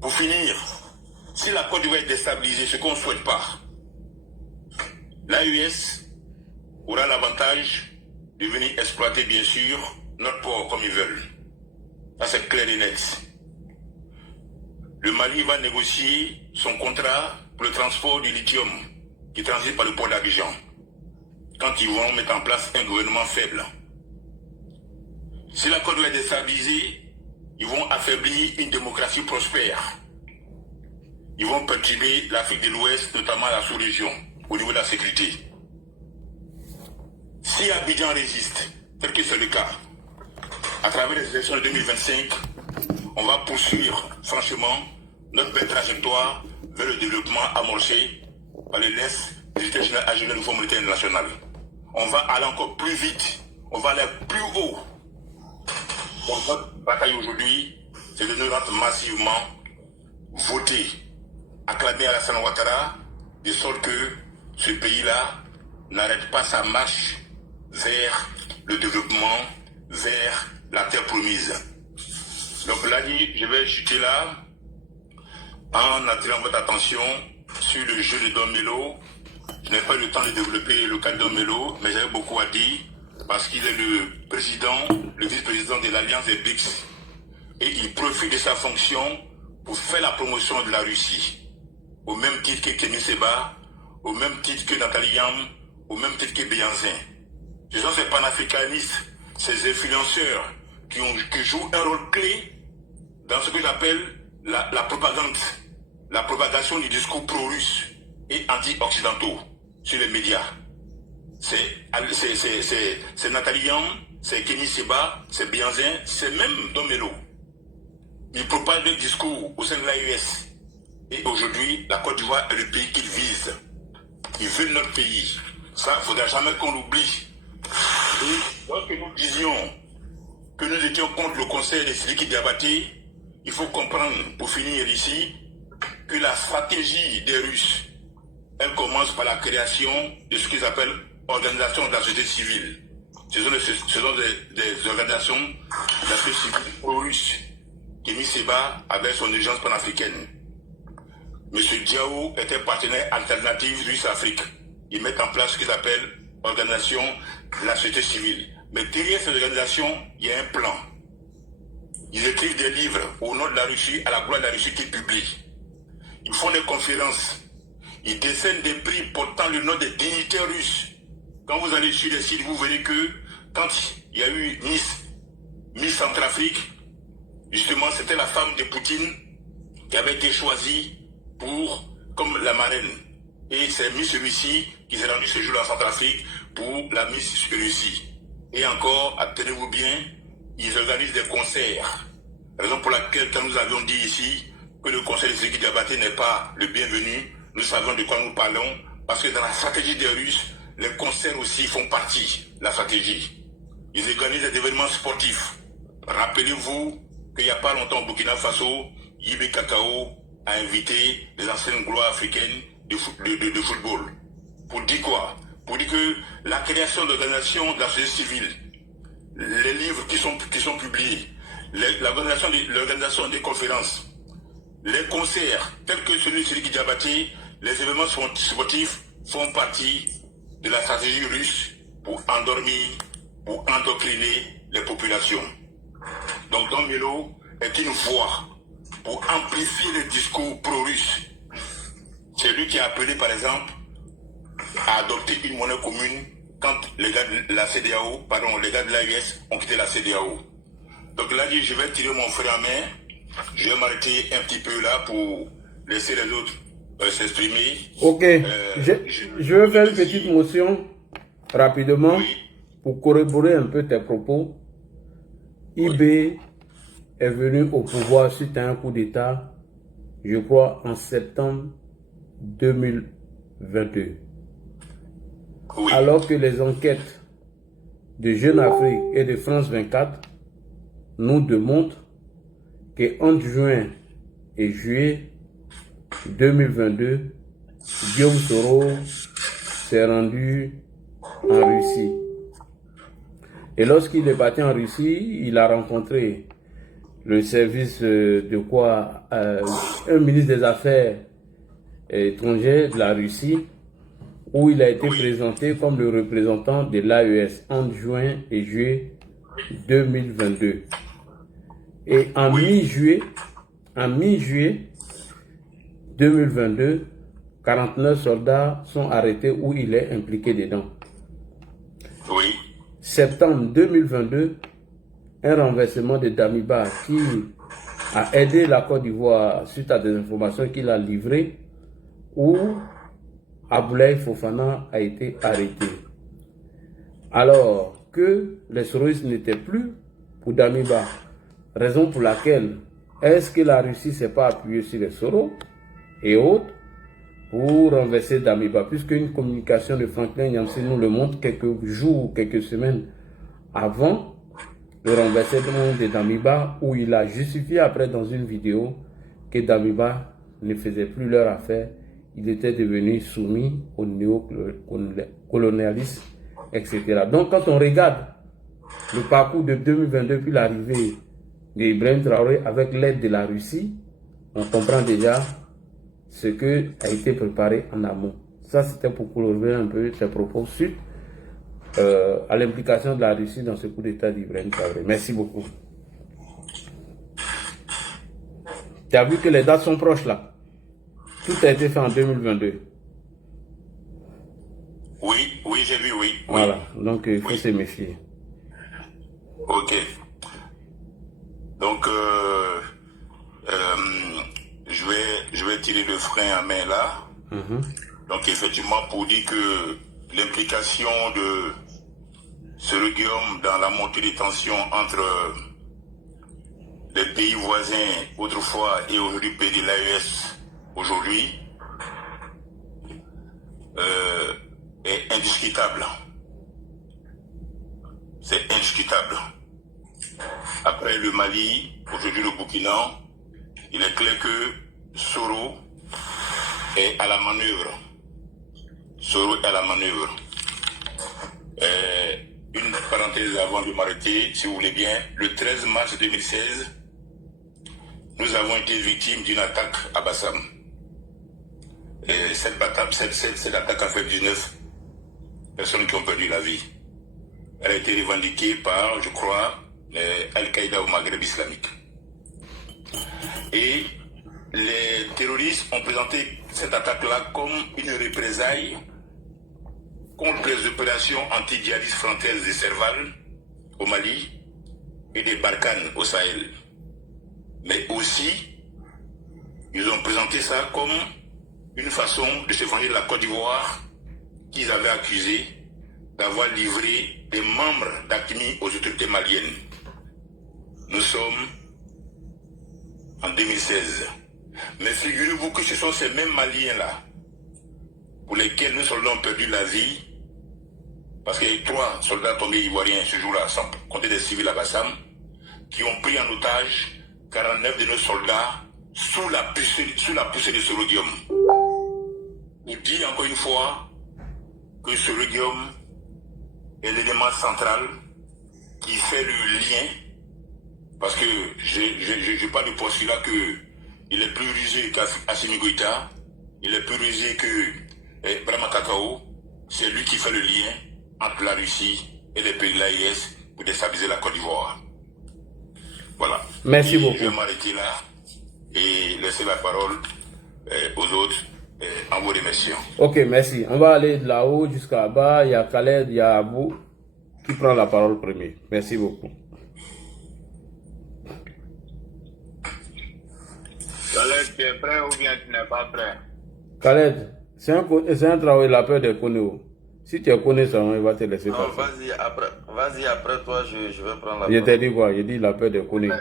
Pour finir, si la Côte d'Ivoire est déstabilisée, ce qu'on ne souhaite pas, l'AES aura l'avantage de venir exploiter, bien sûr, notre port comme ils veulent. Ça, c'est clair et net. Le Mali va négocier son contrat pour le transport du lithium qui transite par le port d'Abidjan quand ils vont mettre en place un gouvernement faible. Si la Côte d'Ivoire est déstabilisée, ils vont affaiblir une démocratie prospère. Ils vont perturber l'Afrique de l'Ouest, notamment la sous-région, au niveau de la sécurité. Si Abidjan résiste, tel que c'est le cas, à travers les élections de 2025, on va poursuivre franchement notre belle trajectoire vers le développement amorcé par les LES, les États généraux agents du Fonds monétaire international. On va aller encore plus vite, on va aller plus haut. Donc notre bataille aujourd'hui, c'est de nous rendre massivement voter, acclamer Alassane Ouattara, de sorte que ce pays-là n'arrête pas sa marche vers le développement, vers la terre promise. Donc là, je vais chuter là en attirant votre attention sur le jeu de Don Melo. Je n'ai pas eu le temps de développer le cas de Don Melo, mais j'avais beaucoup à dire parce qu'il est le président, le vice-président de l'Alliance des BRICS. Et il profite de sa fonction pour faire la promotion de la Russie. Au même titre que Kémy Séba, au même titre que Nathalie Yam, au même titre que Béhanzin. Ce sont ces panafricanistes, ces influenceurs qui jouent un rôle clé dans ce que j'appelle la propagande, la propagation du discours pro-russe et anti-occidentaux sur les médias. C'est Nathalie Yam, c'est Kémy Séba, c'est Béhanzin, c'est même Don Melo. Ils propagent le discours au sein de l'AES. Et aujourd'hui, la Côte d'Ivoire est le pays qu'ils visent. Ils veulent notre pays. Ça, il ne faudra jamais qu'on l'oublie. Et lorsque nous disions que nous étions contre le conseil des Sidiki Diabaté, il faut comprendre, pour finir ici, que la stratégie des Russes, elle commence par la création de ce qu'ils appellent organisations de la société civile. Ce sont des organisations de la société civile pro-russe. Kémy Séba avait son urgence panafricaine. M. Diao était partenaire alternatif Russe-Afrique. Ils mettent en place ce qu'ils appellent organisation de la société civile. Mais derrière cette organisation, il y a un plan. Ils écrivent des livres au nom de la Russie, à la gloire de la Russie qu'ils publient. Ils font des conférences. Ils décernent des prix portant le nom des dignitaires russes. Quand vous allez sur les sites, vous verrez que quand il y a eu Miss Centrafrique, justement, c'était la femme de Poutine qui avait été choisie comme la marraine. Et c'est Miss Russie qui s'est rendue ce jour en Centrafrique pour la Miss Russie. Et encore, tenez-vous bien, ils organisent des concerts. Raison pour laquelle, quand nous avions dit ici que le conseil de Séki Diabaté n'est pas le bienvenu, nous savons de quoi nous parlons, parce que dans la stratégie des Russes, les concerts aussi font partie de la stratégie. Ils organisent des événements sportifs. Rappelez-vous qu'il n'y a pas longtemps au Burkina Faso, Yibé Kakao a invité les anciennes gloires africaines de football. Pour dire quoi? Pour dire que la création d'organisations de la société civile, les livres qui sont publiés, l'organisation des conférences, les concerts, tels que celui de Séki Diabaté, les événements sportifs font partie de la stratégie russe pour endormir, pour endoctriner les populations. Donc Don Melo est une voix pour amplifier les discours pro-russes. C'est lui qui a appelé par exemple à adopter une monnaie commune quand les gars de la CEDEAO, les gars de l'AES ont quitté la CEDEAO. Donc là, je vais tirer mon frère en main, je vais m'arrêter un petit peu là pour laisser les autres s'exprimer. Ok, je vais faire une petite motion rapidement pour corroborer un peu tes propos. IB est venu au pouvoir suite à un coup d'État, je crois en septembre 2022. Oui. Alors que les enquêtes de Jeune Afrique et de France 24 nous démontrent qu'entre juin et juillet 2022, Guillaume Soro s'est rendu en Russie. Et lorsqu'il est parti en Russie, il a rencontré le service un ministre des Affaires étrangères de la Russie, où il a été présenté comme le représentant de l'AES entre juin et juillet 2022. Et en mi-juillet 2022, 49 soldats sont arrêtés où il est impliqué dedans. Oui. Septembre 2022, un renversement de Damiba qui a aidé la Côte d'Ivoire suite à des informations qu'il a livrées, où Aboulaye Fofana a été arrêté. Alors que les sororistes n'étaient plus pour Damiba, raison pour laquelle est-ce que la Russie ne s'est pas appuyée sur les Soros et autres pour renverser Damiba, puisque une communication de Franklin Nyamsé nous le montre quelques jours, quelques semaines avant le renversement de Damiba, où il a justifié après dans une vidéo que Damiba ne faisait plus leur affaire, il était devenu soumis au néocolonialisme, etc. Donc quand on regarde le parcours de 2022 puis l'arrivée d'Ibrahim Traoré avec l'aide de la Russie, on comprend déjà ce qui a été préparé en amont. Ça, c'était pour corroborer un peu ses propos suite à l'implication de la Russie dans ce coup d'État d'Ibrahim Traoré. Merci beaucoup. Tu as vu que les dates sont proches là. Tout a été fait en 2022. Oui, j'ai vu, oui. Voilà, donc il faut se méfier. Ok. Donc, je vais tirer le frein à main là. Donc, effectivement, pour dire que l'implication de Soro Guillaume dans la montée des tensions entre les pays voisins autrefois et aujourd'hui pays de l'AES aujourd'hui est indiscutable. C'est indiscutable. Après le Mali, aujourd'hui le Burkina, il est clair que Soro est à la manœuvre. Soro est à la manœuvre. Une parenthèse avant de m'arrêter, si vous voulez bien. Le 13 mars 2016, nous avons été victimes d'une attaque à Bassam. Et cette attaque a fait 19 personnes qui ont perdu la vie. Elle a été revendiquée par, je crois, Al-Qaïda au Maghreb islamique. Et les terroristes ont présenté cette attaque-là comme une représaille contre les opérations anti-djihadistes françaises des Serval au Mali et des Barkhane au Sahel. Mais aussi, ils ont présenté ça comme une façon de se venger de la Côte d'Ivoire qu'ils avaient accusé d'avoir livré des membres d'AQMI aux autorités maliennes. Nous sommes en 2016. Mais figurez-vous que ce sont ces mêmes Maliens-là pour lesquels nos soldats ont perdu la vie, parce qu'il y a eu 3 soldats tombés ivoiriens ce jour-là, sans compter des civils à Bassam, qui ont pris en otage 49 de nos soldats sous la poussée de ce rhodium. On dit encore une fois que ce rhodium est l'élément central qui fait le lien, parce que je parle de postulat qu'il est plus rusé qu'Assimi Goïta, il est plus rusé que Brahma Kakao. C'est lui qui fait le lien entre la Russie et les pays de l'AIS pour déstabiliser la Côte d'Ivoire. Voilà. Merci beaucoup. Je vais m'arrêter là et laisser la parole aux autres en vous remerciant. Ok, merci. On va aller de là-haut jusqu'à bas. Il y a Khaled, il y a Abou qui prend la parole premier. Merci beaucoup. Khaled, tu es prêt ou bien tu n'es pas prêt? Khaled, c'est un travail, la peur des Konéo. Si tu es connaissant, il va te laisser Non, passer. vas-y, après toi, je vais prendre la Je parole. t'ai dit quoi? J'ai dit la peur des Konéo.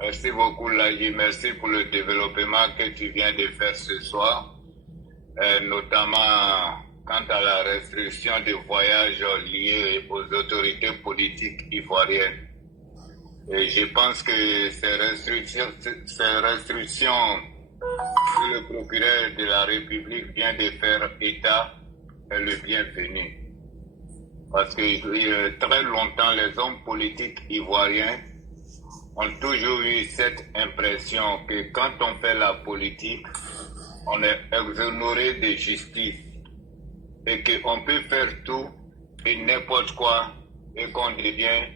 Merci beaucoup, Laji. Merci pour le développement que tu viens de faire ce soir, notamment quant à la restriction des voyages liés aux autorités politiques ivoiriennes. Et je pense que ces restrictions que le procureur de la République vient de faire état est le bienvenu. Parce que très longtemps, les hommes politiques ivoiriens ont toujours eu cette impression que quand on fait la politique, on est exonéré de justice et qu'on peut faire tout et n'importe quoi et qu'on devient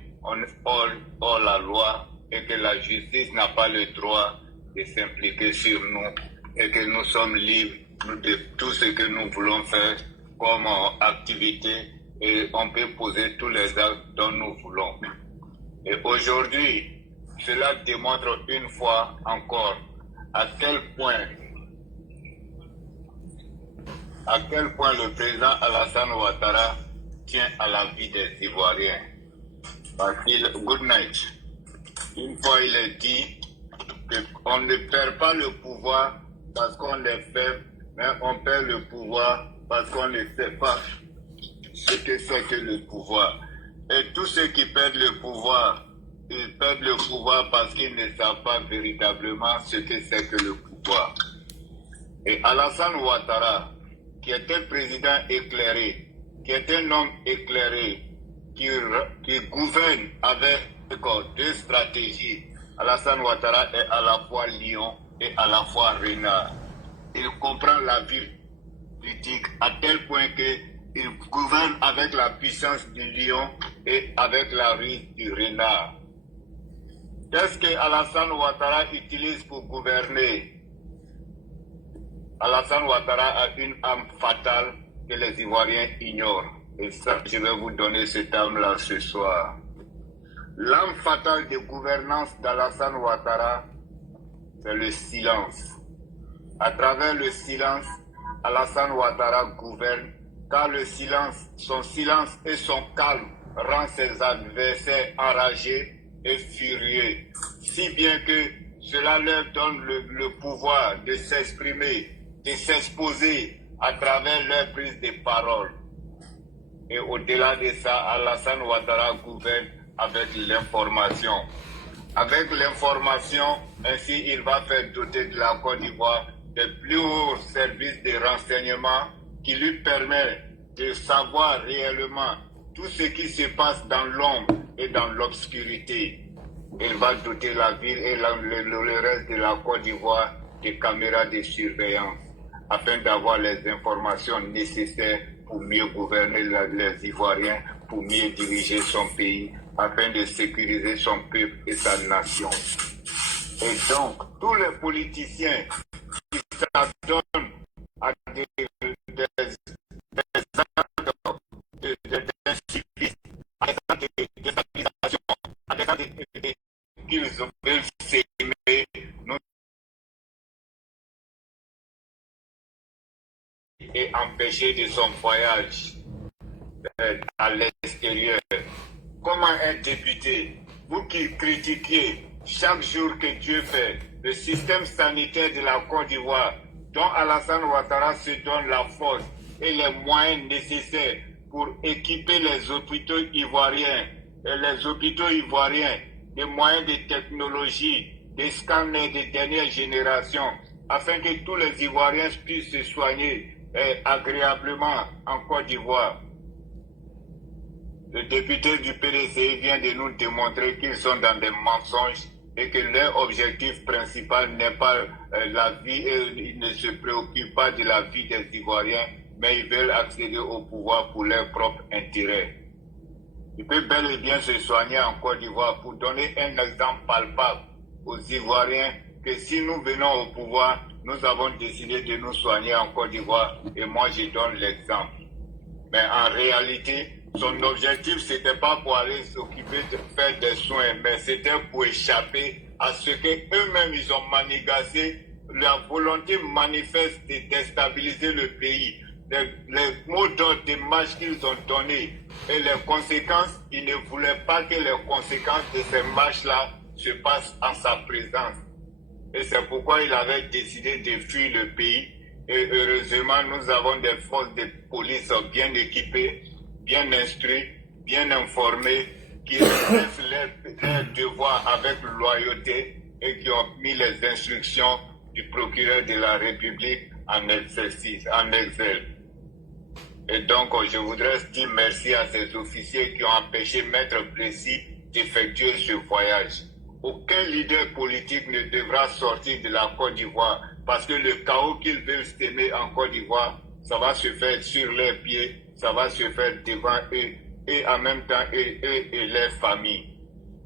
hors la loi et que la justice n'a pas le droit de s'impliquer sur nous et que nous sommes libres de tout ce que nous voulons faire comme activité et on peut poser tous les actes dont nous voulons. Et aujourd'hui, cela démontre une fois encore à quel point le président Alassane Ouattara tient à la vie des Ivoiriens. Parce good night. Une fois il a dit qu'on ne perd pas le pouvoir parce qu'on est faible, mais on perd le pouvoir parce qu'on ne sait pas ce que c'est que le pouvoir. Et tous ceux qui perdent le pouvoir, ils perdent le pouvoir parce qu'ils ne savent pas véritablement ce que c'est que le pouvoir. Et Alassane Ouattara, qui est un président éclairé, qui est un homme éclairé, qui gouverne avec deux stratégies. Alassane Ouattara est à la fois lion et à la fois renard. Il comprend la vie politique à tel point qu'il gouverne avec la puissance du lion et avec la ruse du renard. Qu'est-ce que Alassane Ouattara utilise pour gouverner? Alassane Ouattara a une âme fatale que les Ivoiriens ignorent. Et ça, je vais vous donner cette âme-là ce soir. L'âme fatale de gouvernance d'Alassane Ouattara, c'est le silence. À travers le silence, Alassane Ouattara gouverne, car le silence, son silence et son calme rend ses adversaires enragés et furieux, si bien que cela leur donne le pouvoir de s'exprimer, de s'exposer à travers leur prise de parole. Et au-delà de ça, Alassane Ouattara gouverne avec l'information. Avec l'information, ainsi il va faire doter de la Côte d'Ivoire des plus hauts services de renseignement qui lui permet de savoir réellement tout ce qui se passe dans l'ombre et dans l'obscurité. Il va doter la ville et le reste de la Côte d'Ivoire de caméras de surveillance afin d'avoir les informations nécessaires pour mieux gouverner les Ivoiriens, pour mieux diriger son pays, afin de sécuriser son peuple et sa nation. Et donc, tous les politiciens qui s'adonnent à des actes d'incivisme, à des actes de déstabilisation, à des actes qu'ils veulent s'aimer, et empêcher de son voyage à l'extérieur. Comment un député, vous qui critiquez chaque jour que Dieu fait le système sanitaire de la Côte d'Ivoire, dont Alassane Ouattara se donne la force et les moyens nécessaires pour équiper les hôpitaux ivoiriens, des moyens de technologie, des scanners de dernière génération, afin que tous les Ivoiriens puissent se soigner agréablement en Côte d'Ivoire. Le député du PDCI vient de nous démontrer qu'ils sont dans des mensonges et que leur objectif principal n'est pas la vie, ils ne se préoccupent pas de la vie des Ivoiriens, mais ils veulent accéder au pouvoir pour leur propre intérêt. Ils peuvent bel et bien se soigner en Côte d'Ivoire pour donner un exemple palpable aux Ivoiriens que si nous venons au pouvoir, nous avons décidé de nous soigner en Côte d'Ivoire et moi je donne l'exemple. Mais en réalité, son objectif, ce n'était pas pour aller s'occuper de faire des soins, mais c'était pour échapper à ce qu'eux-mêmes, ils ont manigancé, la volonté manifeste de déstabiliser le pays. Les mots d'ordre des marches qu'ils ont donnés et les conséquences, ils ne voulaient pas que les conséquences de ces marches-là se passent en sa présence. Et c'est pourquoi il avait décidé de fuir le pays. Et heureusement, nous avons des forces de police bien équipées, bien instruites, bien informées, qui exercent leur devoir avec loyauté et qui ont mis les instructions du procureur de la République en exercice, en exercice. Et donc, je voudrais dire merci à ces officiers qui ont empêché Maître Plessis d'effectuer ce voyage. Aucun leader politique ne devra sortir de la Côte d'Ivoire parce que le chaos qu'ils veulent semer en Côte d'Ivoire, ça va se faire sur leurs pieds, ça va se faire devant eux et en même temps eux et leurs familles.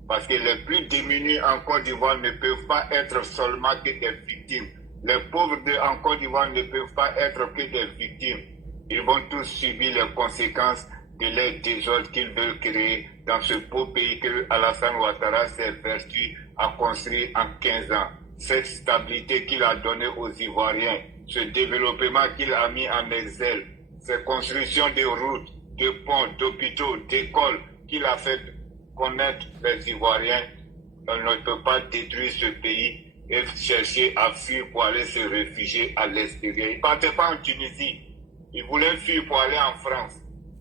Parce que les plus démunis en Côte d'Ivoire ne peuvent pas être seulement que des victimes. Les pauvres en Côte d'Ivoire ne peuvent pas être que des victimes. Ils vont tous subir les conséquences de les désordres qu'ils veulent créer dans ce beau pays que Alassane Ouattara s'est vertu à construire en 15 ans. Cette stabilité qu'il a donnée aux Ivoiriens, ce développement qu'il a mis en exil, ces constructions de routes, de ponts, d'hôpitaux, d'écoles qu'il a fait connaître les Ivoiriens, on ne peut pas détruire ce pays et chercher à fuir pour aller se réfugier à l'extérieur. Il ne partait pas en Tunisie, il voulait fuir pour aller en France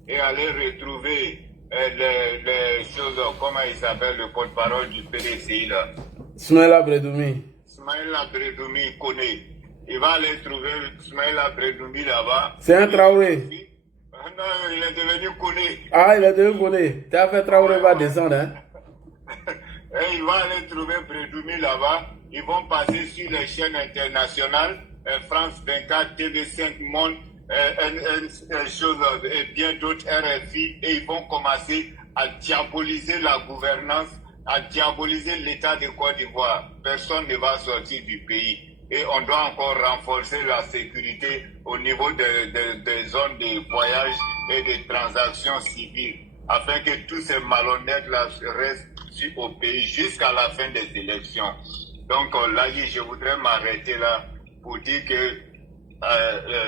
et aller retrouver les choses, comment il s'appelle, le porte-parole du PDCI là. Smaïla Bredoumi. Smaïla Bredoumi connaît. Il va aller trouver Smaïla Bredoumi là-bas. C'est un Traoré. Non, il est devenu connu. Ah, il est devenu connu. Tu as fait Traoré va descendre, hein? Et il va aller trouver Bredoumi là-bas. Ils vont passer sur les chaînes internationales, France 24, TV5 Monde, et bien d'autres RFI, et ils vont commencer à diaboliser la gouvernance, à diaboliser l'État de Côte d'Ivoire. Personne ne va sortir du pays. Et on doit encore renforcer la sécurité au niveau des zones de voyage et des transactions civiles, afin que tous ces malhonnêtes-là restent au pays jusqu'à la fin des élections. Donc là, je voudrais m'arrêter là pour dire que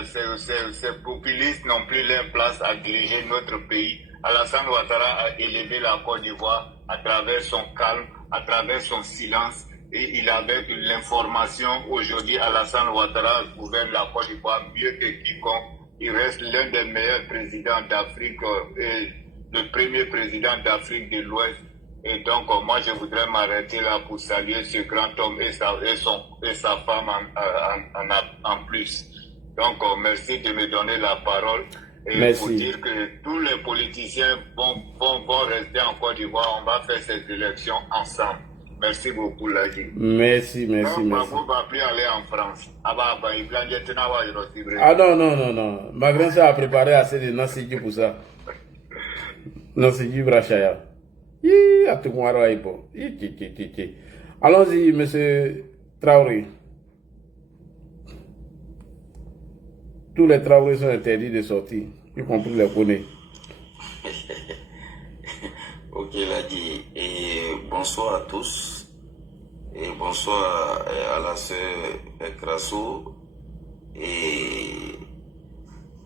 ces populistes n'ont plus leur place à diriger notre pays. Alassane Ouattara a élevé la Côte d'Ivoire à travers son calme, à travers son silence. Et il avait l'information. Aujourd'hui, Alassane Ouattara gouverne la Côte d'Ivoire mieux que quiconque. Il reste l'un des meilleurs présidents d'Afrique et le premier président d'Afrique de l'Ouest. Et donc, moi, je voudrais m'arrêter là pour saluer ce grand homme et sa femme en plus. Donc, merci de me donner la parole. Et Merci. pour dire que tous les politiciens vont rester en Côte d'Ivoire, on va faire ces élections ensemble. Merci beaucoup, Ladi. Merci, merci, Donc, merci. Gbagbo va plus aller en France. Ah non, non, non, non. Ma grand-sœur a préparé assez de Nassigi pour ça. Nassigi Brachaya. Allons-y, monsieur Traoré. Tous les Traoré sont interdits de sortir, y compris les Koné. Ok, Ladi. Et bonsoir à tous. Et bonsoir à la sœur Krasso. Et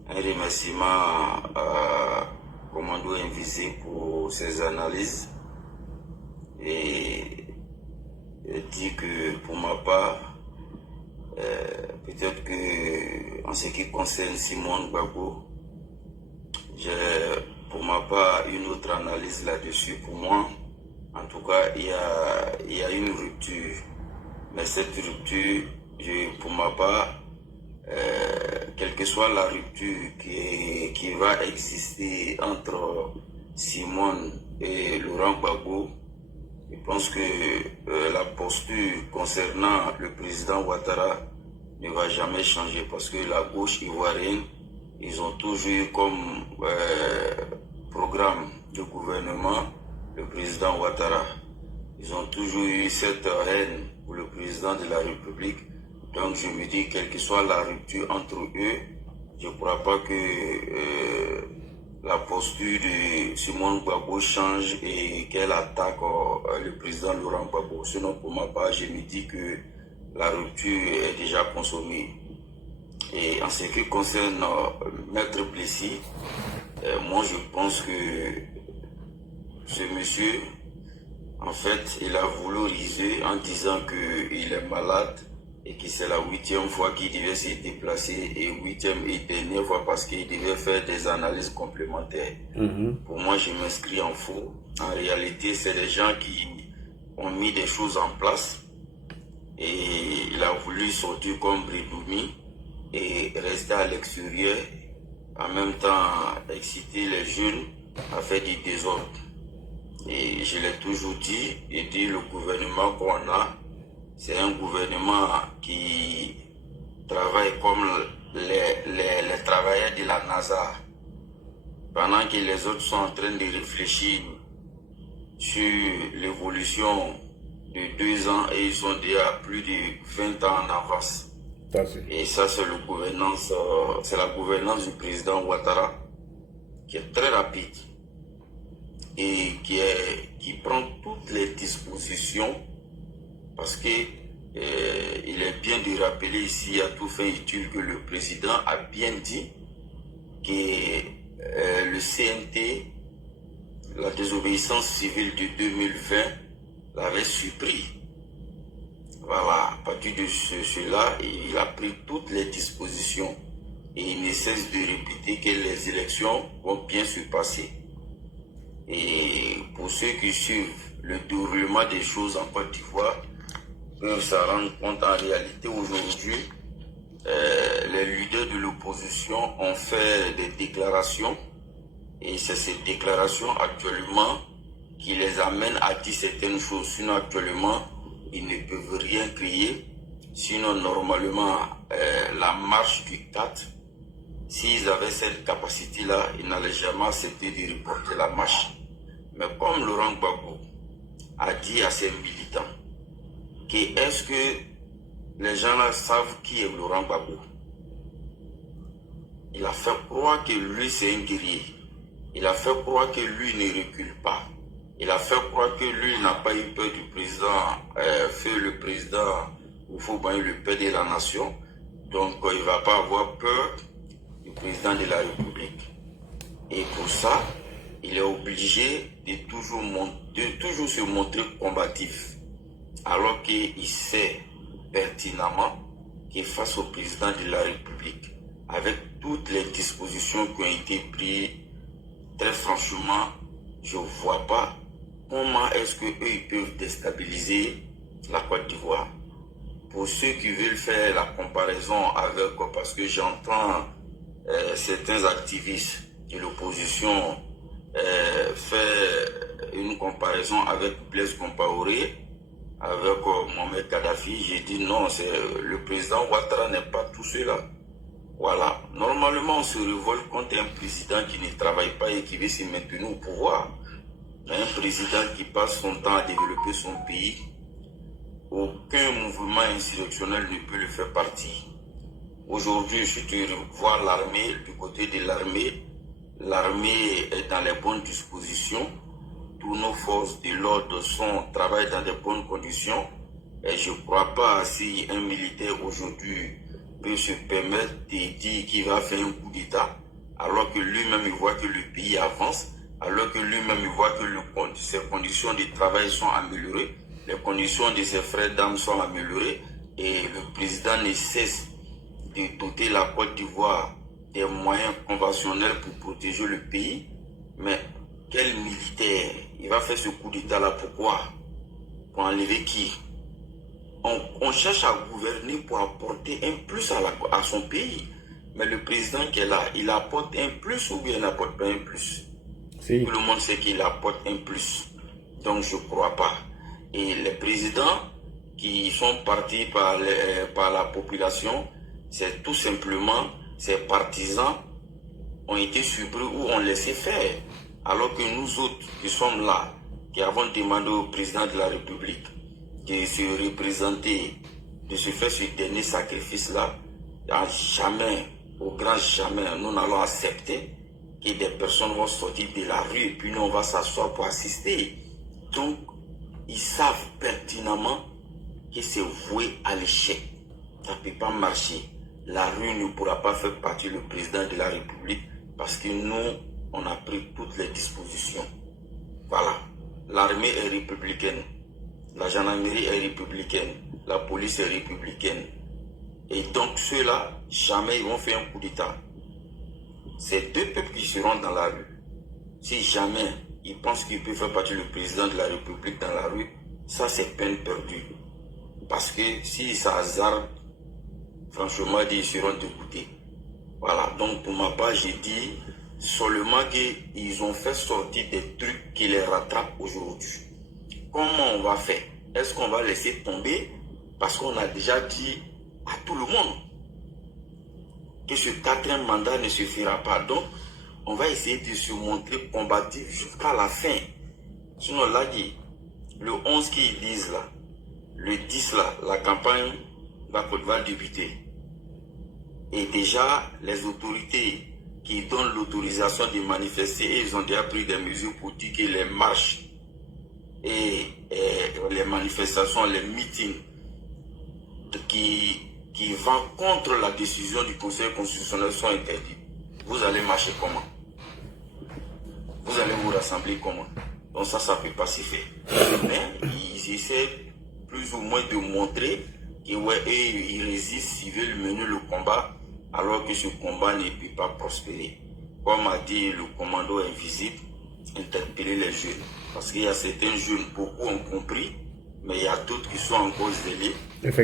un remerciement à Commando Invisé pour ses analyses. Et dit que pour ma part, peut-être que en ce qui concerne Simone Gbagbo, j'ai pour ma part une autre analyse là-dessus. Pour moi, en tout cas, il y a une rupture. Mais cette rupture, pour ma part, quelle que soit la rupture qui va exister entre Simone et Laurent Gbagbo, je pense que la posture concernant le président Ouattara ne va jamais changer parce que la gauche ivoirienne, ils ont toujours eu comme programme de gouvernement le président Ouattara. Ils ont toujours eu cette haine pour le président de la République. Donc je me dis, quelle que soit la rupture entre eux, je ne crois pas que la posture de Simone Gbagbo change et qu'elle attaque le président Laurent Gbagbo. Sinon, pour ma part, je me dis que la rupture est déjà consommée. Et en ce qui concerne Maître Plessis, moi je pense que ce monsieur, en fait, il a voulu riser en disant qu'il est malade et que c'est la 8e fois qu'il devait se déplacer et 8e et dernière fois parce qu'il devait faire des analyses complémentaires. Pour moi, je m'inscris en faux. En réalité, c'est des gens qui ont mis des choses en place et il a voulu sortir comme Bridoumi et rester à l'extérieur, en même temps exciter les jeunes à faire du désordre. Et je l'ai toujours dit, et dit le gouvernement qu'on a, c'est un gouvernement qui travaille comme les travailleurs de la NASA. Pendant que les autres sont en train de réfléchir sur l'évolution de 2 ans et ils sont déjà plus de 20 ans en avance. Et ça, c'est la gouvernance du président Ouattara qui est très rapide et qui prend toutes les dispositions parce que il est bien de rappeler ici à tout fin utile que le président a bien dit que le CNT, la désobéissance civile de 2020, l'avait supprimé. Voilà, à partir de cela, il a pris toutes les dispositions et il ne cesse de répéter que les élections vont bien se passer. Et pour ceux qui suivent le déroulement des choses en Côte d'Ivoire, peuvent se rendre compte en réalité aujourd'hui, les leaders de l'opposition ont fait des déclarations et c'est ces déclarations actuellement qui les amènent à dire certaines choses. Sinon actuellement, ils ne peuvent rien créer. Sinon normalement, la marche du 4, s'ils avaient cette capacité-là, ils n'allaient jamais accepter de reporter la marche. Mais comme Laurent Gbagbo a dit à ses militants, est-ce que les gens là savent qui est Laurent Gbagbo? Il a fait croire que lui c'est un guerrier. Il a fait croire que lui ne recule pas. Il a fait croire que lui n'a pas eu peur du président, le président Oufoubaï, le père de la nation. Donc il ne va pas avoir peur du président de la République. Et pour ça, il est obligé de toujours se montrer combatif. Alors qu'il sait pertinemment que face au président de la République, avec toutes les dispositions qui ont été prises, très franchement, je ne vois pas comment est-ce qu'eux ils peuvent déstabiliser la Côte d'Ivoire. Pour ceux qui veulent faire la comparaison avec, parce que j'entends certains activistes de l'opposition faire une comparaison avec Blaise Compaoré, avec Mohamed Kadhafi, j'ai dit non, le président Ouattara n'est pas tout cela. Voilà. Normalement, on se révolte contre un président qui ne travaille pas et qui veut se maintenir au pouvoir. Un président qui passe son temps à développer son pays, aucun mouvement insurrectionnel ne peut le faire partie. Aujourd'hui, si tu vois l'armée, du côté de l'armée, l'armée est dans les bonnes dispositions. Toutes nos forces de l'ordre travaillent dans de bonnes conditions. Et je ne crois pas si un militaire aujourd'hui peut se permettre de dire qu'il va faire un coup d'État, alors que lui-même il voit que le pays avance, alors que lui-même il voit que ses conditions de travail sont améliorées, les conditions de ses frères d'armes sont améliorées, et le président ne cesse de doter la Côte d'Ivoire des moyens conventionnels pour protéger le pays. Mais quel militaire il va faire ce coup d'État-là? Pourquoi? Pour enlever qui? On cherche à gouverner pour apporter un plus à son pays. Mais le président qui est là, il apporte un plus ou bien il n'apporte pas un plus? Si. Tout le monde sait qu'il apporte un plus. Donc je ne crois pas. Et les présidents qui sont partis par la population, c'est tout simplement ces partisans ont été surpris ou ont laissé faire. Alors que nous autres qui sommes là, qui avons demandé au président de la République de se représenter, de se faire ce dernier sacrifice-là, jamais, au grand jamais, nous n'allons accepter que des personnes vont sortir de la rue et puis nous on va s'asseoir pour assister. Donc, ils savent pertinemment que c'est voué à l'échec. Ça ne peut pas marcher. La rue ne pourra pas faire partie du président de la République parce que nous, on a pris toutes les dispositions. Voilà. L'armée est républicaine. La gendarmerie est républicaine. La police est républicaine. Et donc ceux-là, jamais ils vont faire un coup d'État. C'est deux peuples qui seront dans la rue. Si jamais ils pensent qu'ils peuvent faire partie du président de la République dans la rue, ça c'est peine perdue. Parce que si ça hasarde, franchement, ils seront dégoûtés. Voilà, donc pour ma part, j'ai dit seulement qu'ils ont fait sortir des trucs qui les rattrapent aujourd'hui. Comment on va faire? Est-ce qu'on va laisser tomber? Parce qu'on a déjà dit à tout le monde que ce quatrième mandat ne suffira pas. Donc, on va essayer de se montrer combatif jusqu'à la fin. Sinon, là, le 11 qu'ils disent là, le 10 là, la campagne va débuter. Et déjà, les autorités qui donnent l'autorisation de manifester, ils ont déjà pris des mesures pour dire que les marches et les manifestations, les meetings qui vont contre la décision du Conseil constitutionnel sont interdits. Vous allez marcher comment? Vous allez vous rassembler comment? Donc ça ne peut pas se faire. Mais ils essaient plus ou moins de montrer que ouais, ils résistent, ils veulent mener le combat, alors que ce combat ne peut pas prospérer. Comme a dit le commando invisible, interpeller les jeunes. Parce qu'il y a certains jeunes, beaucoup ont compris, mais il y a d'autres qui sont encore zélés,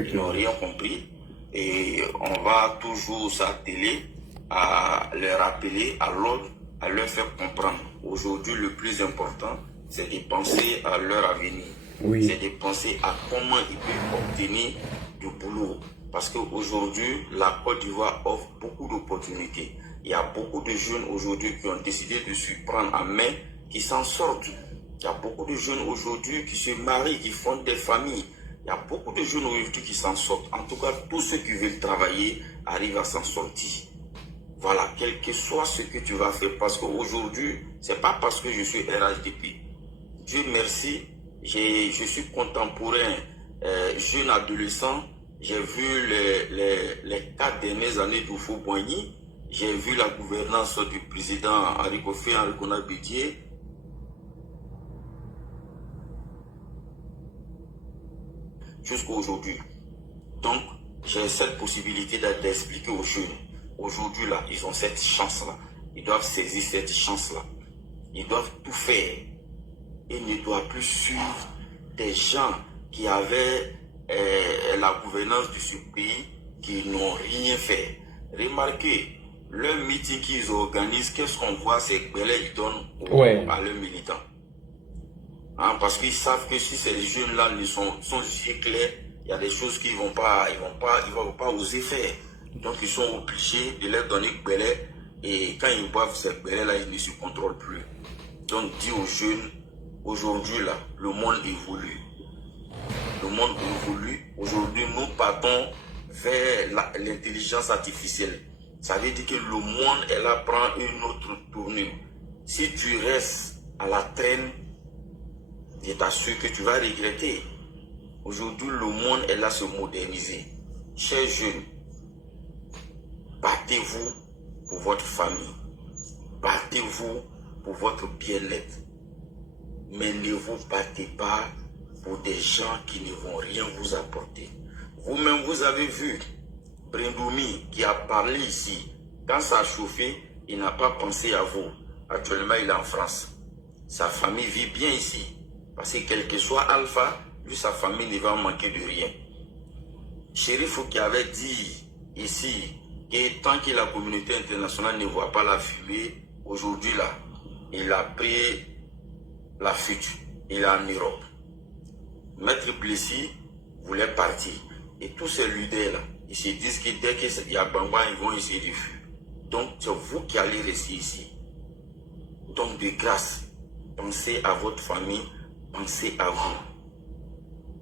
qui n'ont rien compris. Et on va toujours s'atteler à les rappeler à l'ordre, à leur faire comprendre. Aujourd'hui, le plus important, c'est de penser à leur avenir. Oui. C'est de penser à comment ils peuvent obtenir du boulot. Parce qu'aujourd'hui, la Côte d'Ivoire offre beaucoup d'opportunités. Il y a beaucoup de jeunes aujourd'hui qui ont décidé de se prendre en main, qui s'en sortent. Il y a beaucoup de jeunes aujourd'hui qui se marient, qui fondent des familles. Il y a beaucoup de jeunes aujourd'hui qui s'en sortent. En tout cas, tous ceux qui veulent travailler arrivent à s'en sortir. Voilà, quel que soit ce que tu vas faire. Parce qu'aujourd'hui, ce n'est pas parce que je suis RHDP. Dieu merci, je suis contemporain, jeune adolescent. J'ai vu les 4 dernières années d'Oufo-Boigny. J'ai vu la gouvernance du président Henri Kofi Henri-Konabidier. Jusqu'à aujourd'hui. Donc, j'ai cette possibilité d'expliquer aux jeunes. Aujourd'hui, là, ils ont cette chance-là. Ils doivent saisir cette chance-là. Ils doivent tout faire. il ne doit plus suivre des gens qui avaient la gouvernance de ce pays, qui n'ont rien fait. Remarquez, le meeting qu'ils organisent, qu'est-ce qu'on voit, c'est que ils donnent à leurs militants. Hein, parce qu'ils savent que si ces jeunes-là sont yeux clairs, il y a des choses qu'ils vont pas oser faire. Donc ils sont obligés de leur donner Gbele, et quand ils boivent ces Gbele-là, ils ne se contrôlent plus. Donc dis aux jeunes, aujourd'hui là, le monde évolue. Le monde évolue. Aujourd'hui, nous partons vers l'intelligence artificielle. Ça veut dire que le monde, elle prend une autre tournure. Si tu restes à la traîne, je t'assure que tu vas regretter. Aujourd'hui, le monde est là se moderniser. Chers jeunes, battez-vous pour votre famille. Battez-vous pour votre bien-être. Mais ne vous battez pas pour des gens qui ne vont rien vous apporter. Vous-même, vous avez vu Brindoumi qui a parlé ici. Quand ça a chauffé, il n'a pas pensé à vous. Actuellement, il est en France. Sa famille vit bien ici. Parce que quel que soit Alpha, lui, sa famille ne va manquer de rien. Chérif qui avait dit ici que tant que la communauté internationale ne voit pas la fumée, aujourd'hui là, il a pris la fuite. Il est en Europe. Maître Blessy voulait partir. Et tous ces leaders là, ils se disent que dès qu'il y a Bamba, ils vont essayer de fuir. Donc c'est vous qui allez rester ici. Donc de grâce, pensez à votre famille, pensez à vous.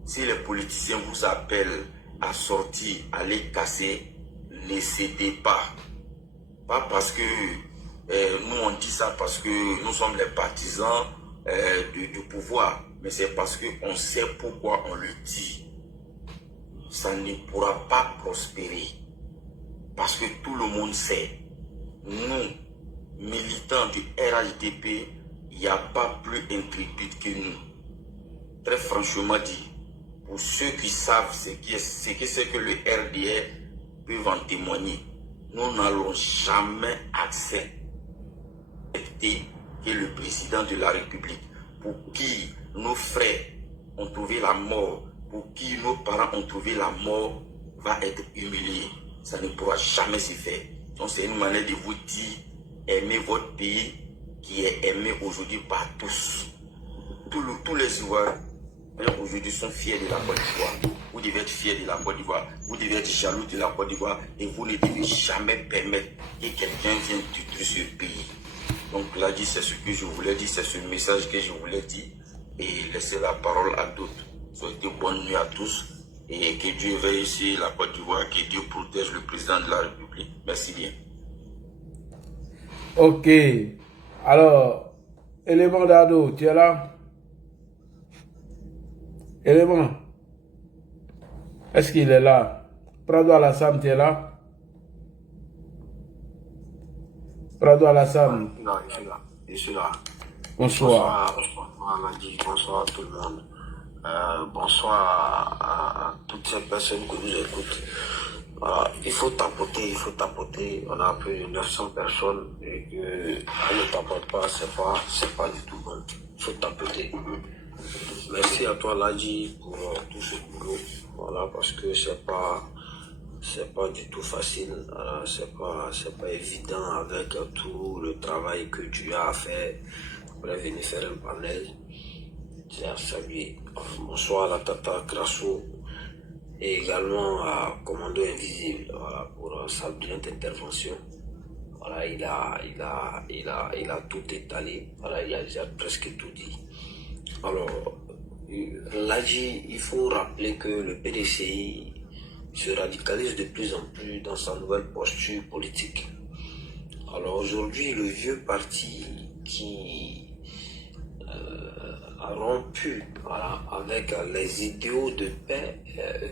Si les politiciens vous appellent à sortir, à les casser, ne cédez pas. Pas parce que nous on dit ça parce que nous sommes les partisans du pouvoir, mais c'est parce qu'on sait pourquoi on le dit. Ça ne pourra pas prospérer. Parce que tout le monde sait, nous, militants du RHDP, il n'y a pas plus intrépide que nous. Très franchement dit, pour ceux qui savent ce que c'est que le RDR peuvent en témoigner, nous n'allons jamais accepter que le président de la République, pour qui nos frères ont trouvé la mort, pour qui nos parents ont trouvé la mort, va être humilié. Ça ne pourra jamais se faire. Donc c'est une manière de vous dire, aimez votre pays qui est aimé aujourd'hui par tous. Tous les Ivoiriens aujourd'hui sont fiers de la Côte d'Ivoire. Vous devez être fiers de la Côte d'Ivoire. Vous devez être jaloux de la Côte d'Ivoire et vous ne devez jamais permettre que quelqu'un vienne détruire ce pays. Donc là, c'est ce que je voulais dire, c'est ce message que je voulais dire et laisser la parole à d'autres. Souhaitez bonne nuit à tous et que Dieu veille sur la Côte d'Ivoire, que Dieu protège le président de la République. Merci bien. Ok. Alors, élément d'ado, tu es là? Élément. Est-ce qu'il est là? Prado Alassane, tu es là? Prado Alassane. Non, je suis là. Je suis là. Bonsoir. Bonsoir, bonsoir à tout le monde. Bonsoir à toutes ces personnes que nous écoutent. Il faut tapoter. On a plus de 900 personnes et qu'on ne tapote pas, c'est pas du tout bon. Il faut tapoter. Merci à toi, Ladji, pour tout ce boulot. Voilà, parce que c'est pas du tout facile. C'est pas évident avec tout le travail que tu as fait pour venir faire un panel. Tiens, salut. Bonsoir à la Tata Grasso et également à Commando Invisible, voilà, pour sa brillante intervention. Voilà, il a tout étalé. Voilà, il a presque tout dit. Alors, Ladji, il faut rappeler que le PDCI se radicalise de plus en plus dans sa nouvelle posture politique. Alors aujourd'hui, le vieux parti qui a rompu, voilà, avec les idéaux de paix,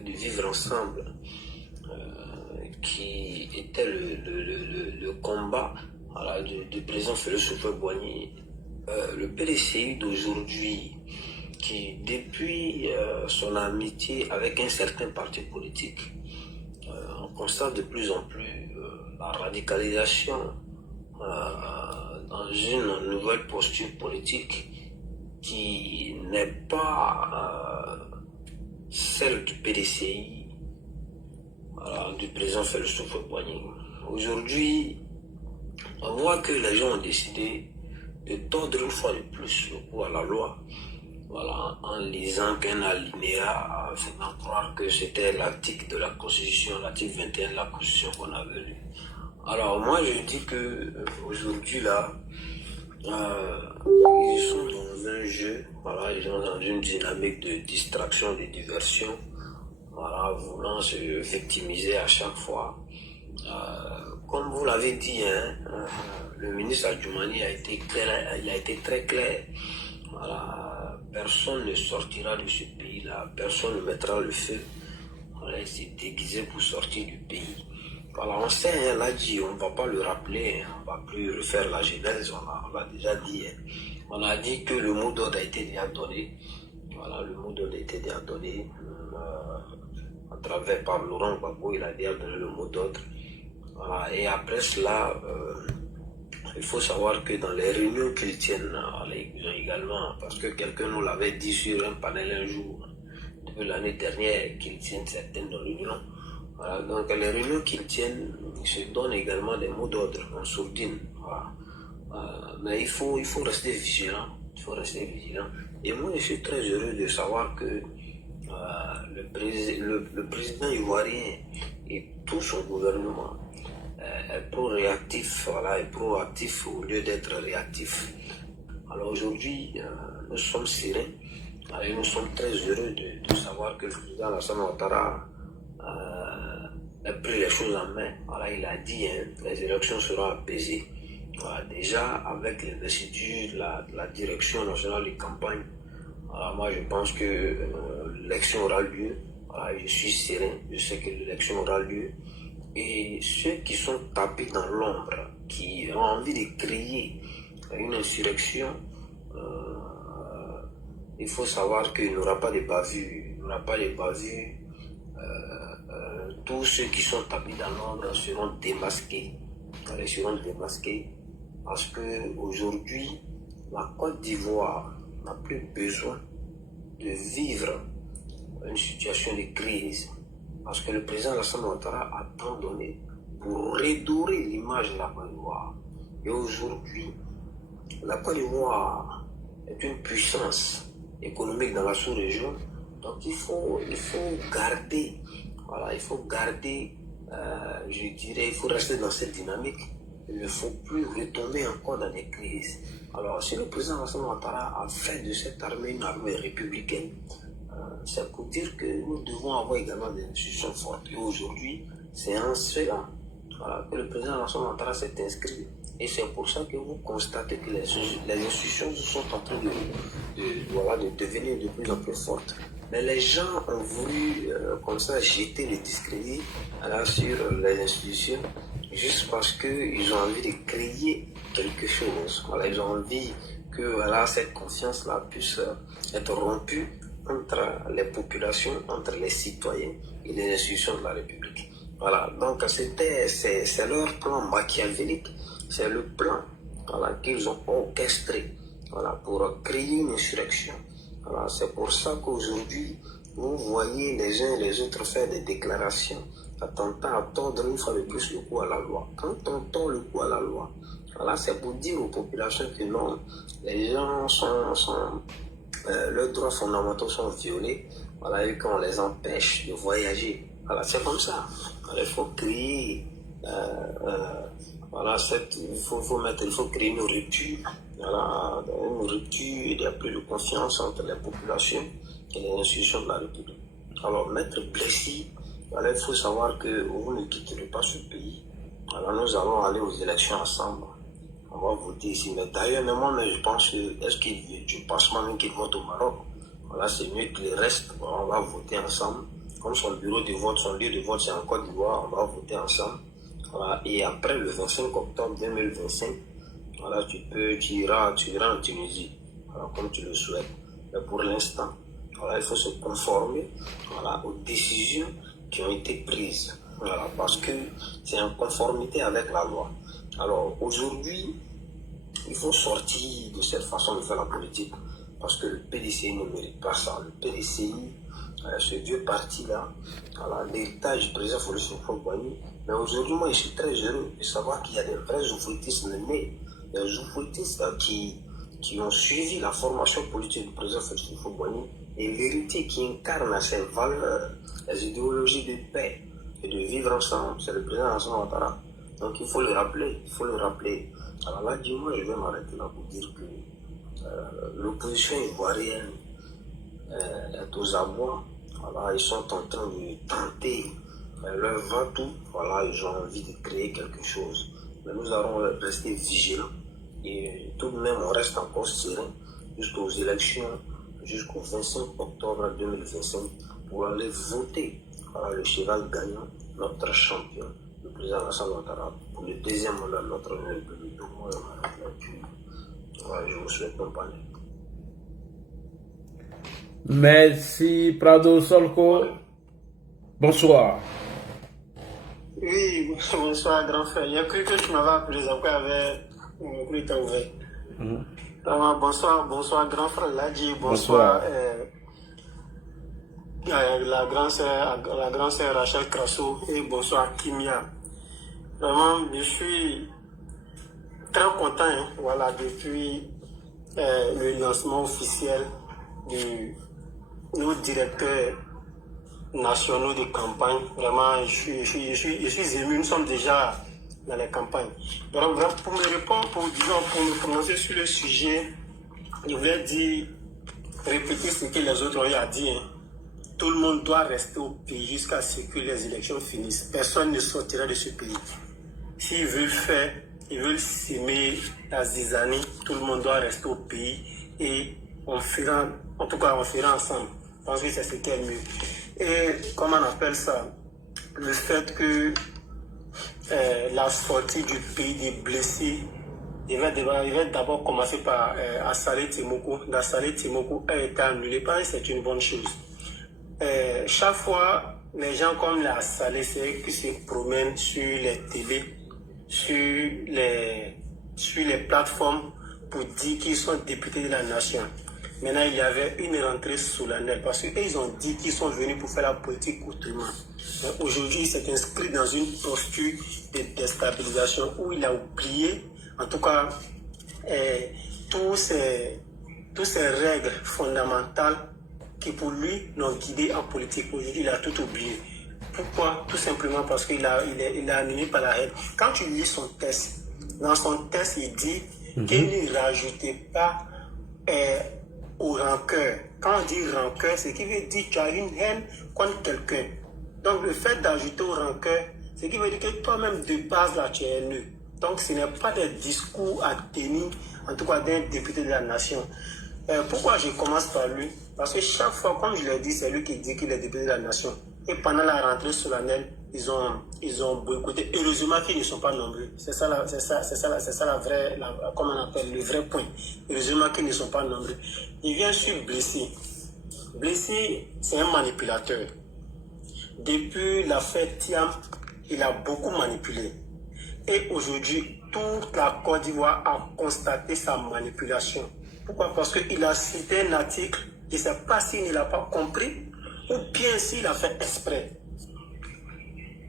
de vivre ensemble, qui était le combat, voilà, du président Félix Houphouët-Boigny. Le PDCI d'aujourd'hui, qui depuis son amitié avec un certain parti politique, on constate de plus en plus la radicalisation dans une nouvelle posture politique qui n'est pas celle du PDCI, voilà, du président Félix Houphouët-Boigny. Aujourd'hui, on voit que les gens ont décidé de tordre une fois de plus le cou à la loi, voilà, en lisant qu'un alinéa faisant croire que c'était l'article de la Constitution, l'article 21 de la Constitution qu'on avait lu. Alors moi je dis que aujourd'hui là, ils sont dans un jeu, voilà, ils sont dans une dynamique de distraction, de diversion, voilà, voulant se victimiser à chaque fois. Comme vous l'avez dit, hein, le ministre Adjoumani a été très clair. Voilà, personne ne sortira de ce pays-là, personne ne mettra le feu. Voilà, il s'est déguisé pour sortir du pays. Voilà, on sait, hein, l'a dit, on ne va pas le rappeler, on ne va plus refaire la genèse, on l'a déjà dit. Hein. On a dit que le mot d'ordre a été déjà donné. Voilà, le mot d'ordre a été déjà donné. À travers par Laurent Gbagbo, il a déjà donné le mot d'ordre. Voilà, et après cela, il faut savoir que dans les réunions qu'ils tiennent, ils ont également, parce que quelqu'un nous l'avait dit sur un panel un jour, depuis l'année dernière, qu'ils tiennent certaines réunions. Voilà, donc les réunions qu'ils tiennent, ils se donnent également des mots d'ordre en sourdine. Voilà. Mais il faut rester vigilant. Il faut rester vigilant. Et moi, je suis très heureux de savoir que le président ivoirien et tout son gouvernement est pro-réactif, voilà, est proactif au lieu d'être réactif. Alors aujourd'hui, nous sommes sereins et nous sommes très heureux de savoir que le président Alassane Ouattara a pris les choses en main. Voilà, il a dit, hein, les élections seront apaisées. Voilà, déjà, avec l'investiture de la direction nationale de campagne, voilà, moi je pense que l'élection aura lieu. Voilà, je suis serein, je sais que l'élection aura lieu. Et ceux qui sont tapés dans l'ombre, qui ont envie de créer une insurrection, il faut savoir qu'il n'y aura pas de bavure. Il n'y aura pas de bavure. Tous ceux qui sont tapés dans l'ombre seront démasqués. Ils seront démasqués parce qu'aujourd'hui, la Côte d'Ivoire n'a plus besoin de vivre une situation de crise. Parce que le président Alassane Ouattara a tant donné pour redorer l'image de la Côte d'Ivoire. Et aujourd'hui, la Côte d'Ivoire est une puissance économique dans la sous-région. Donc il faut garder, voilà, il faut garder, je dirais, il faut rester dans cette dynamique. Il ne faut plus retomber encore dans des crises. Alors si le président Alassane Ouattara a fait de cette armée une armée républicaine, c'est pour dire que nous devons avoir également des institutions fortes. Et aujourd'hui, c'est en cela, voilà, que le président Alassane Ouattara s'est inscrit. Et c'est pour ça que vous constatez que les institutions sont en train de devenir de plus en plus fortes. Mais les gens ont voulu comme ça jeter le discrédit sur les institutions juste parce qu'ils ont envie de créer quelque chose. Voilà, ils ont envie que voilà, cette confiance-là puisse être rompue entre les populations, entre les citoyens et les institutions de la République. Voilà, donc c'est leur plan machiavélique, c'est le plan, voilà, qu'ils ont orchestré, voilà, pour créer une insurrection. Voilà, c'est pour ça qu'aujourd'hui, vous voyez les uns et les autres faire des déclarations, tentant à tordre une fois de plus le cou à la loi. Quand on tord le cou à la loi, voilà, c'est pour dire aux populations que non, les gens leurs droits fondamentaux sont violés, voilà, et qu'on les empêche de voyager. Voilà, c'est comme ça. Alors, il faut créer, voilà, il faut créer une rupture. Voilà, une rupture, il n'y a plus de confiance entre les populations et les institutions de la République. Alors, Maître Blessy, voilà, il faut savoir que vous ne quitterez pas ce pays. Alors, nous allons aller aux élections ensemble. On va voter ici. Mais d'ailleurs, moi, je pense que je pense même qu'il vote au Maroc. Voilà, c'est mieux qu'il reste. On va voter ensemble. Comme son bureau de vote, son lieu de vote, c'est en Côte d'Ivoire, on va voter ensemble. Voilà, et après le 25 octobre 2025, voilà, tu iras en Tunisie, voilà, comme tu le souhaites. Mais pour l'instant, voilà, il faut se conformer, voilà, aux décisions qui ont été prises. Voilà, parce que c'est en conformité avec la loi. Alors aujourd'hui, il faut sortir de cette façon de faire la politique. parce que le PDCI ne mérite pas ça. Le PDCI, ce vieux parti-là, voilà, l'héritage du président Félix Houphouët-Boigny. Mais aujourd'hui, moi, je suis très heureux de savoir qu'il y a des vrais oufouettistes nés, des oufouettistes qui ont suivi la formation politique du président Félix Houphouët-Boigny et l'héritier qui incarne ces valeurs, les idéologies de paix et de vivre ensemble, c'est le président Alassane Ouattara. Donc il faut le rappeler, il faut le rappeler. Alors là, dis-moi, je vais m'arrêter là pour dire que l'opposition ivoirienne est aux abois. Voilà, ils sont en train de tenter leur va-tout. Voilà, ils ont envie de créer quelque chose. Mais nous allons rester vigilants et tout de même, on reste encore serein jusqu'aux élections, jusqu'au 25 octobre 2025 pour aller voter. Voilà, le cheval gagnant, notre champion, le président Alassane Ouattara, pour le deuxième mandat de notre République. Donc, moi, je vous souhaite bonne année. Merci, Prado Solko. Bonsoir. Oui, bonsoir, grand frère. Il y a cru que tu m'avais appelé, après mon micro était ouvert. Bonsoir, grand frère Ladji. Bonsoir. La grande sœur Rachel Krasso et bonsoir Kimia. Vraiment, je suis très content, voilà, depuis le lancement officiel de nos directeurs nationaux de campagne. Vraiment, je suis ému. Nous sommes déjà dans les campagnes. Donc, pour me répondre, pour me prononcer sur le sujet, je voulais répéter ce que les autres ont eu à dire. Tout le monde doit rester au pays jusqu'à ce que les élections finissent. Personne ne sortira de ce pays. S'ils veulent s'aimer la zizanie, tout le monde doit rester au pays et on fera ensemble. Je pense que c'est ce qui est mieux. Et comment on appelle ça? Le fait que la sortie du pays des blessés, il va d'abord commencer par Assalé Timoko. Assalé Timoko a été annulé, c'est une bonne chose. Chaque fois, les gens comme les Assalé, c'est qui se promènent sur les télés, sur les plateformes pour dire qu'ils sont députés de la nation. Maintenant, il y avait une rentrée solennelle parce qu'ils ont dit qu'ils sont venus pour faire la politique autrement. Aujourd'hui, il s'est inscrit dans une posture de déstabilisation où il a oublié, en tout cas, toutes ces règles fondamentales qui pour lui l'ont guidé en politique. Aujourd'hui, il a tout oublié. Pourquoi? Tout simplement parce qu'il est animé par la haine. Quand tu lis son texte, dans son texte, il dit qu'il ne rajoutait pas au rancœur. Quand on dit rancœur, c'est qu'il veut dire que tu as une haine contre quelqu'un. Donc le fait d'ajouter au rancœur, c'est qu'il veut dire que toi-même de base là tu es haineux. Donc ce n'est pas des discours à tenir, en tout cas d'un député de la nation. Pourquoi je commence par lui? Parce que chaque fois, comme je l'ai dit, c'est lui qui dit qu'il est député de la nation. Et pendant la rentrée solennelle, ils ont boycotté. Heureusement qu'ils ne sont pas nombreux. C'est ça la vraie, comment on appelle, le vrai point. Heureusement qu'ils ne sont pas nombreux. Il vient sur Blessé. Blessé, c'est un manipulateur. Depuis l'affaire Thiam, il a beaucoup manipulé. Et aujourd'hui, toute la Côte d'Ivoire a constaté sa manipulation. Pourquoi? Parce qu'il a cité un article, je ne sais pas s'il ne l'a pas compris, ou bien s'il a fait exprès.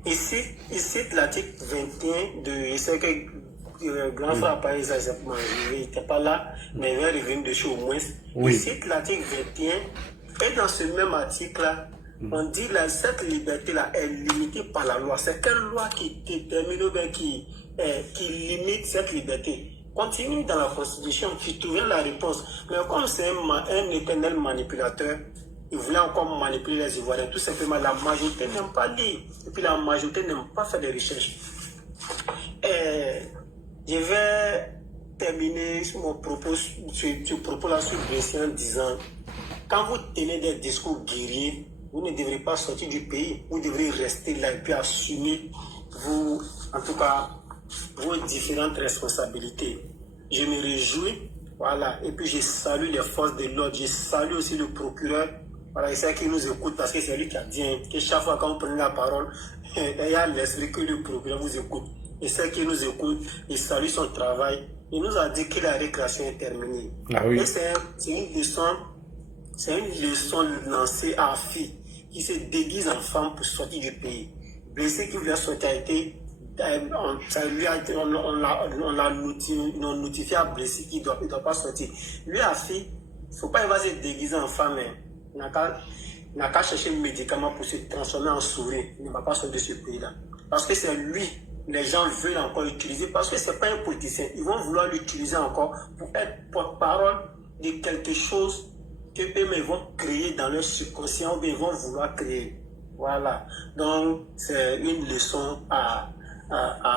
Ici, il cite l'article 21 de... Je sais que le grand frère n'a pas exactement, il n'était pas là, mais il va revenir dessus au moins. Oui. Il cite l'article 21, et dans ce même article-là, on dit que cette liberté-là est limitée par la loi. C'est quelle loi qui détermine ou bien qui limite cette liberté? Continue dans la Constitution, tu trouveras la réponse. Mais comme c'est un éternel manipulateur, il voulait encore manipuler les Ivoiriens. Tout simplement, la majorité n'aime pas lire. Et puis la majorité n'aime pas faire des recherches. Je vais terminer sur mon propos, ce propos-là sur Blessé en disant, quand vous tenez des discours guerriers, vous ne devrez pas sortir du pays. Vous devrez rester là et puis assumer vous, en tout cas, vos différentes responsabilités. Je me réjouis, voilà, et puis je salue les forces de l'ordre, je salue aussi le procureur, voilà, c'est qui nous écoute parce que c'est lui qui a dit que chaque fois quand vous prenez la parole, il y a l'esprit que le procureur vous écoute. et ceux qui nous écoutent, il salue son travail. Il nous a dit que la récréation est terminée. Ah oui. Et c'est une leçon lancée à Afi qui se déguise en femme pour sortir du pays. Blessé qui voulait sortir a été, on l'a notifié à Blessé qu'il ne doit pas sortir. Lui Afi, il ne faut pas se déguiser en femme. Il n'a qu'à chercher un médicament pour se transformer en souris. Il ne va pas sortir de ce pays-là. Parce que c'est lui, les gens veulent encore l'utiliser, parce que ce n'est pas un politicien. Ils vont vouloir l'utiliser encore pour être porte-parole de quelque chose qu'eux-mêmes vont créer dans leur subconscient ou bien ils vont vouloir créer. Voilà. Donc, c'est une leçon à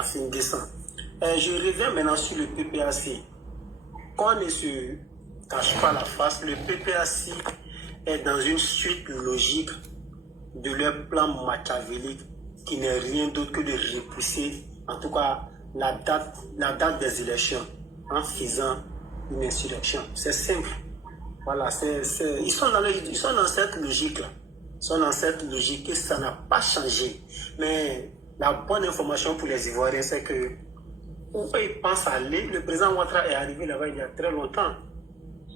fin décembre. Je reviens maintenant sur le PPAC. Qu'on ne se cache pas la face, le PPAC est dans une suite logique de leur plan machiavélique qui n'est rien d'autre que de repousser, en tout cas, la date des élections en faisant une insurrection. C'est simple. Voilà, ils sont dans cette logique-là. Ils sont dans cette logique et ça n'a pas changé. Mais la bonne information pour les Ivoiriens, c'est que où ils pensent aller, le président Ouattara est arrivé là-bas il y a très longtemps.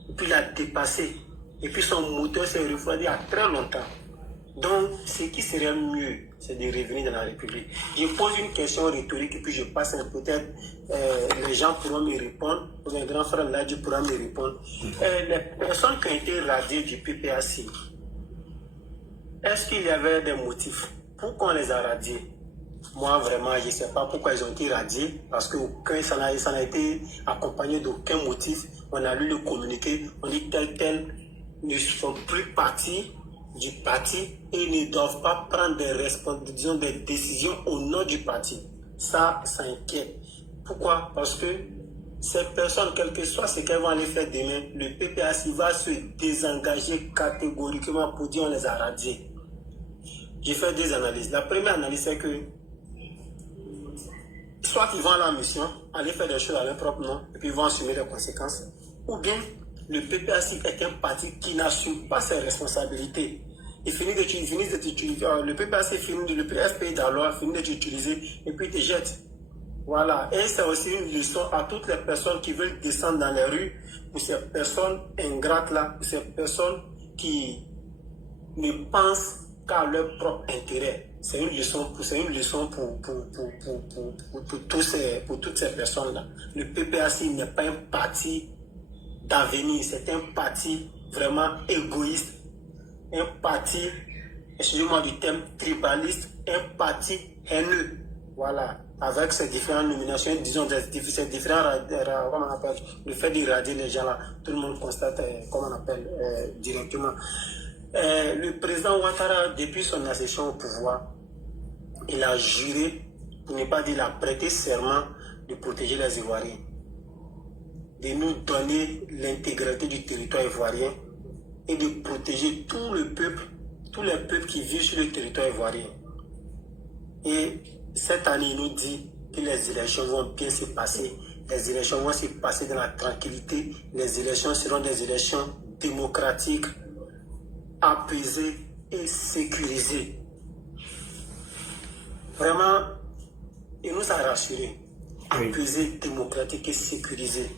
Et puis il a dépassé. Et puis son moteur s'est refroidi il y a très longtemps. Donc, ce qui serait mieux, c'est de revenir dans la République. Je pose une question rhétorique et puis je passe peut-être, les gens pourront me répondre, ou un grand frère Ladji pourra me répondre. Les personnes qui ont été radiées du PPAC, est-ce qu'il y avait des motifs? Pourquoi on les a radiés? Moi, vraiment, je ne sais pas pourquoi ils ont été radiés, parce que ça n'a été accompagné d'aucun motif. On a lu le communiqué, on dit tel ne sont plus partis du parti et ils ne doivent pas prendre des décisions au nom du parti. Ça inquiète. Pourquoi? Parce que ces personnes, quel que soit ce qu'elles vont aller faire demain, le PPAC va se désengager catégoriquement pour dire on les a radiés. J'ai fait des analyses. La première analyse, c'est que soit ils vont à la mission, aller faire des choses à leur propre nom, et puis ils vont assumer les conséquences, ou bien le PPAC est un parti qui n'assume pas ses responsabilités. Il finit de t'utiliser, le PPAC finit, le PFP d'alors finit de t'utiliser et puis te jette. Voilà. Et c'est aussi une leçon à toutes les personnes qui veulent descendre dans les rues, pour ces personnes ingrates là, pour ces personnes qui ne pensent qu'à leur propre intérêt. C'est une leçon pour toutes ces personnes-là. Le PPAC n'est pas un parti d'avenir, c'est un parti vraiment égoïste, un parti, excusez-moi du terme, tribaliste, un parti haineux. Voilà, avec ces différentes nominations, disons, ces différents, comment on appelle, le fait d'irradier les gens là, tout le monde constate, comment on appelle, directement. Le président Ouattara, depuis son accession au pouvoir, il a juré, pour ne pas dire, il a prêté serment de protéger les Ivoiriens, de nous donner l'intégrité du territoire ivoirien et de protéger tout le peuple, tous les peuples qui vivent sur le territoire ivoirien. Et cette année, il nous dit que les élections vont bien se passer. Les élections vont se passer dans la tranquillité. Les élections seront des élections démocratiques, apaisées et sécurisées. Vraiment, il nous a rassurés. Apaisées, démocratiques et sécurisées.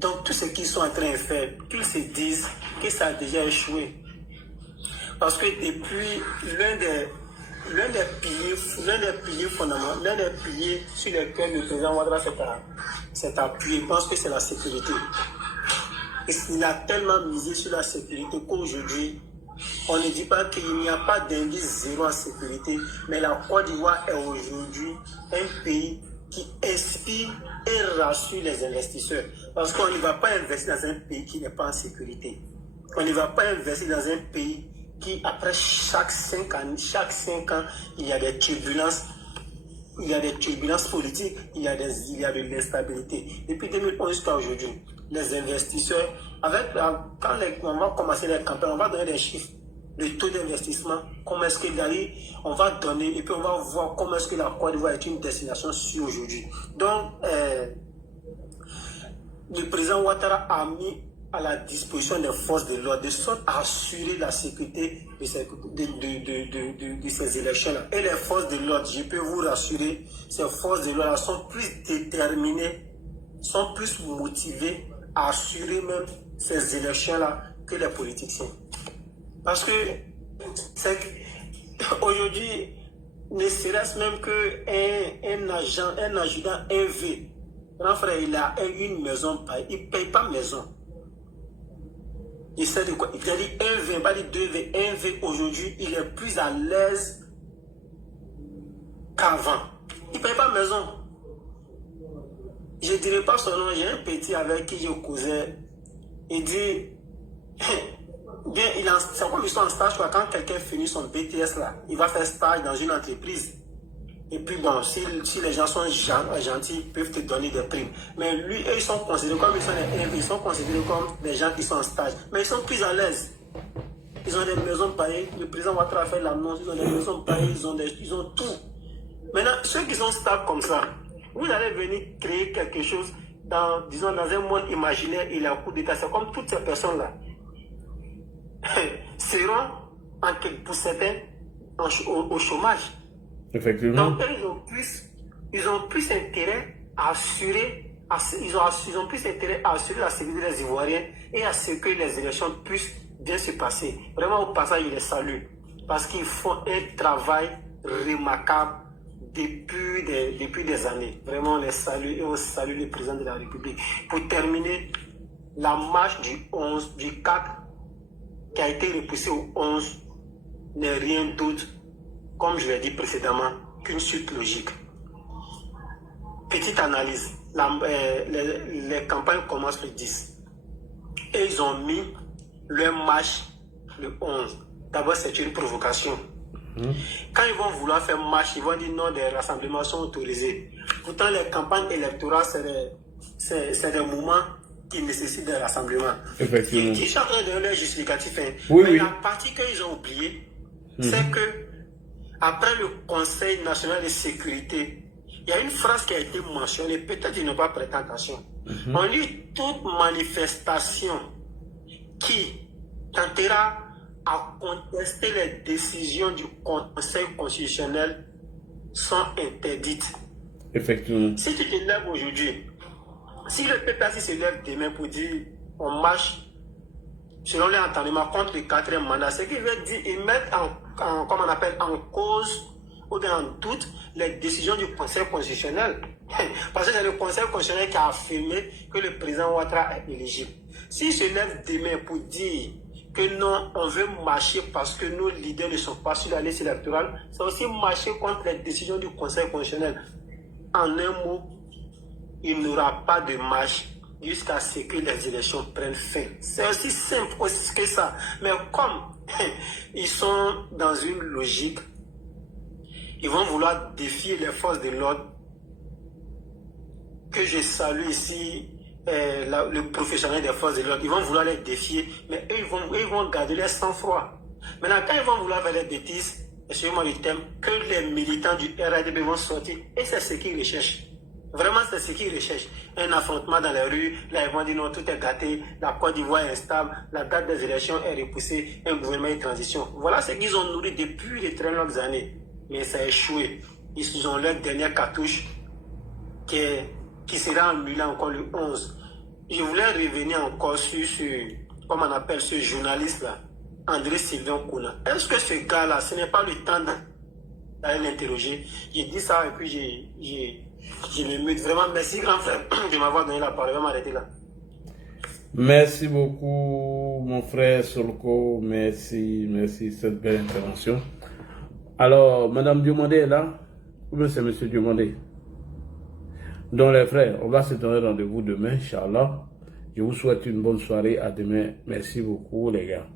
Donc, tout ce qu'ils sont en train de faire, qu'ils se disent que ça a déjà échoué. Parce que depuis l'un des piliers fondamentaux, l'un des piliers sur lesquels le président Ouattara s'est appuyé, je pense que c'est la sécurité. Et il a tellement misé sur la sécurité qu'aujourd'hui, on ne dit pas qu'il n'y a pas d'indice zéro en sécurité, mais la Côte d'Ivoire est aujourd'hui un pays qui inspire et rassure les investisseurs. Parce qu'on ne va pas investir dans un pays qui n'est pas en sécurité. On ne va pas investir dans un pays qui, après chaque 5 ans, il y a des turbulences. Il y a des turbulences politiques, il y a de l'instabilité. Depuis 2011 jusqu'à aujourd'hui, les investisseurs, quand on va commencer les campagnes, on va donner des chiffres. Le taux d'investissement, comment est-ce qu'il arrive, on va donner, et puis on va voir comment est-ce que la Côte d'Ivoire est une destination sûre aujourd'hui. Donc, le président Ouattara à la disposition des forces de l'ordre, de sorte à assurer la sécurité de ces élections-là. Et les forces de l'ordre, je peux vous rassurer, ces forces de l'ordre sont plus déterminées, sont plus motivées à assurer même ces élections-là que les politiciens. Parce que aujourd'hui, ne serait-ce même qu'un agent, un adjudant NV, grand frère, il a une maison, il ne paye pas maison. Il sait de quoi. Il a dit 1V, pas dit 2V. 1V aujourd'hui, il est plus à l'aise qu'avant. Il ne paye pas maison. Je ne dirai pas son nom, j'ai un petit avec qui je causais. Il dit, bien, c'est comme ils sont en stage, quoi. Quand quelqu'un finit son BTS là, il va faire stage dans une entreprise. Et puis bon, si les gens sont gentils, ils peuvent te donner des primes. Mais lui, eux, ils sont considérés comme ils sont considérés comme des gens qui sont en stage. Mais ils sont plus à l'aise. Ils ont des maisons payées. Le président Ouattara a fait l'annonce. Ils ont des maisons payées. Ils ont tout. Maintenant, ceux qui sont stables comme ça, vous allez venir créer quelque chose disons, dans un monde imaginaire, il est en coup d'état. C'est comme toutes ces personnes-là seront, pour certains, au chômage. Effectivement. Donc, ils ont plus intérêt à assurer, ils ont plus intérêt à assurer la sécurité des Ivoiriens et à ce que les élections puissent bien se passer. Vraiment, au passage, je les salue. Parce qu'ils font un travail remarquable depuis des années. Vraiment, on les salue et on salue le président de la République. Pour terminer, la marche du 4 qui a été repoussée au 11 n'est rien d'autre, comme je l'ai dit précédemment, qu'une suite logique. Petite analyse, les campagnes commencent le 10 et ils ont mis leur marche le 11. D'abord, c'est une provocation. Quand ils vont vouloir faire marche, ils vont dire non, des rassemblements sont autorisés. Pourtant, les campagnes électorales, c'est des moments qui nécessitent des rassemblements. Effectivement. Ils sont en train de donner leur justificatif. Oui. La partie qu'ils ont oubliée, c'est que après le Conseil national de sécurité, il y a une phrase qui a été mentionnée, peut-être ils n'ont pas prêté attention. On dit toute manifestation qui tentera à contester les décisions du Conseil constitutionnel sont interdites. Effectivement. Si tu te lèves aujourd'hui, si le PPAC se lève demain pour dire on marche selon les entendements contre le 4e mandat, ce qui veut dire ils mettent en cause ou en doute les décisions du Conseil constitutionnel. Parce que c'est le Conseil constitutionnel qui a affirmé que le président Ouattara est éligible. S'ils se lèvent demain pour dire que non, on veut marcher parce que nos leaders ne sont pas sur la liste électorale, c'est aussi marcher contre les décisions du Conseil constitutionnel. En un mot, il n'y aura pas de marche jusqu'à ce que les élections prennent fin. C'est aussi simple que ça. Mais comme ils sont dans une logique, ils vont vouloir défier les forces de l'ordre, que je salue ici le professionnel des forces de l'ordre. Ils vont vouloir les défier, mais eux, ils vont garder leur sang-froid. Maintenant, quand ils vont vouloir faire des bêtises, excusez-moi le thème, que les militants du RADB vont sortir, et c'est ce qu'ils recherchent. Vraiment, c'est ce qu'ils recherchent. Un affrontement dans les rues, là, ils vont dire non, tout est gâté, la Côte d'Ivoire est instable, la date des élections est repoussée, un gouvernement de transition. Voilà ce qu'ils ont nourri depuis de très longues années. Mais ça a échoué. Ils ont leur dernière cartouche qui sera annulée encore le 11. Je voulais revenir encore sur comme on appelle ce journaliste-là, André Sylvain Kouna. Est-ce que ce gars-là, ce n'est pas le temps d'aller l'interroger? J'ai dit ça et puis je me mute. Vraiment, merci grand frère de m'avoir donné la parole. Je vais m'arrêter là. Merci beaucoup, mon frère Solko. Merci cette belle intervention. Alors, Madame Diomandé est là? Ou bien c'est Monsieur Diomandé? Donc les frères, on va se donner rendez-vous demain, Inch'Allah. Je vous souhaite une bonne soirée. À demain. Merci beaucoup, les gars.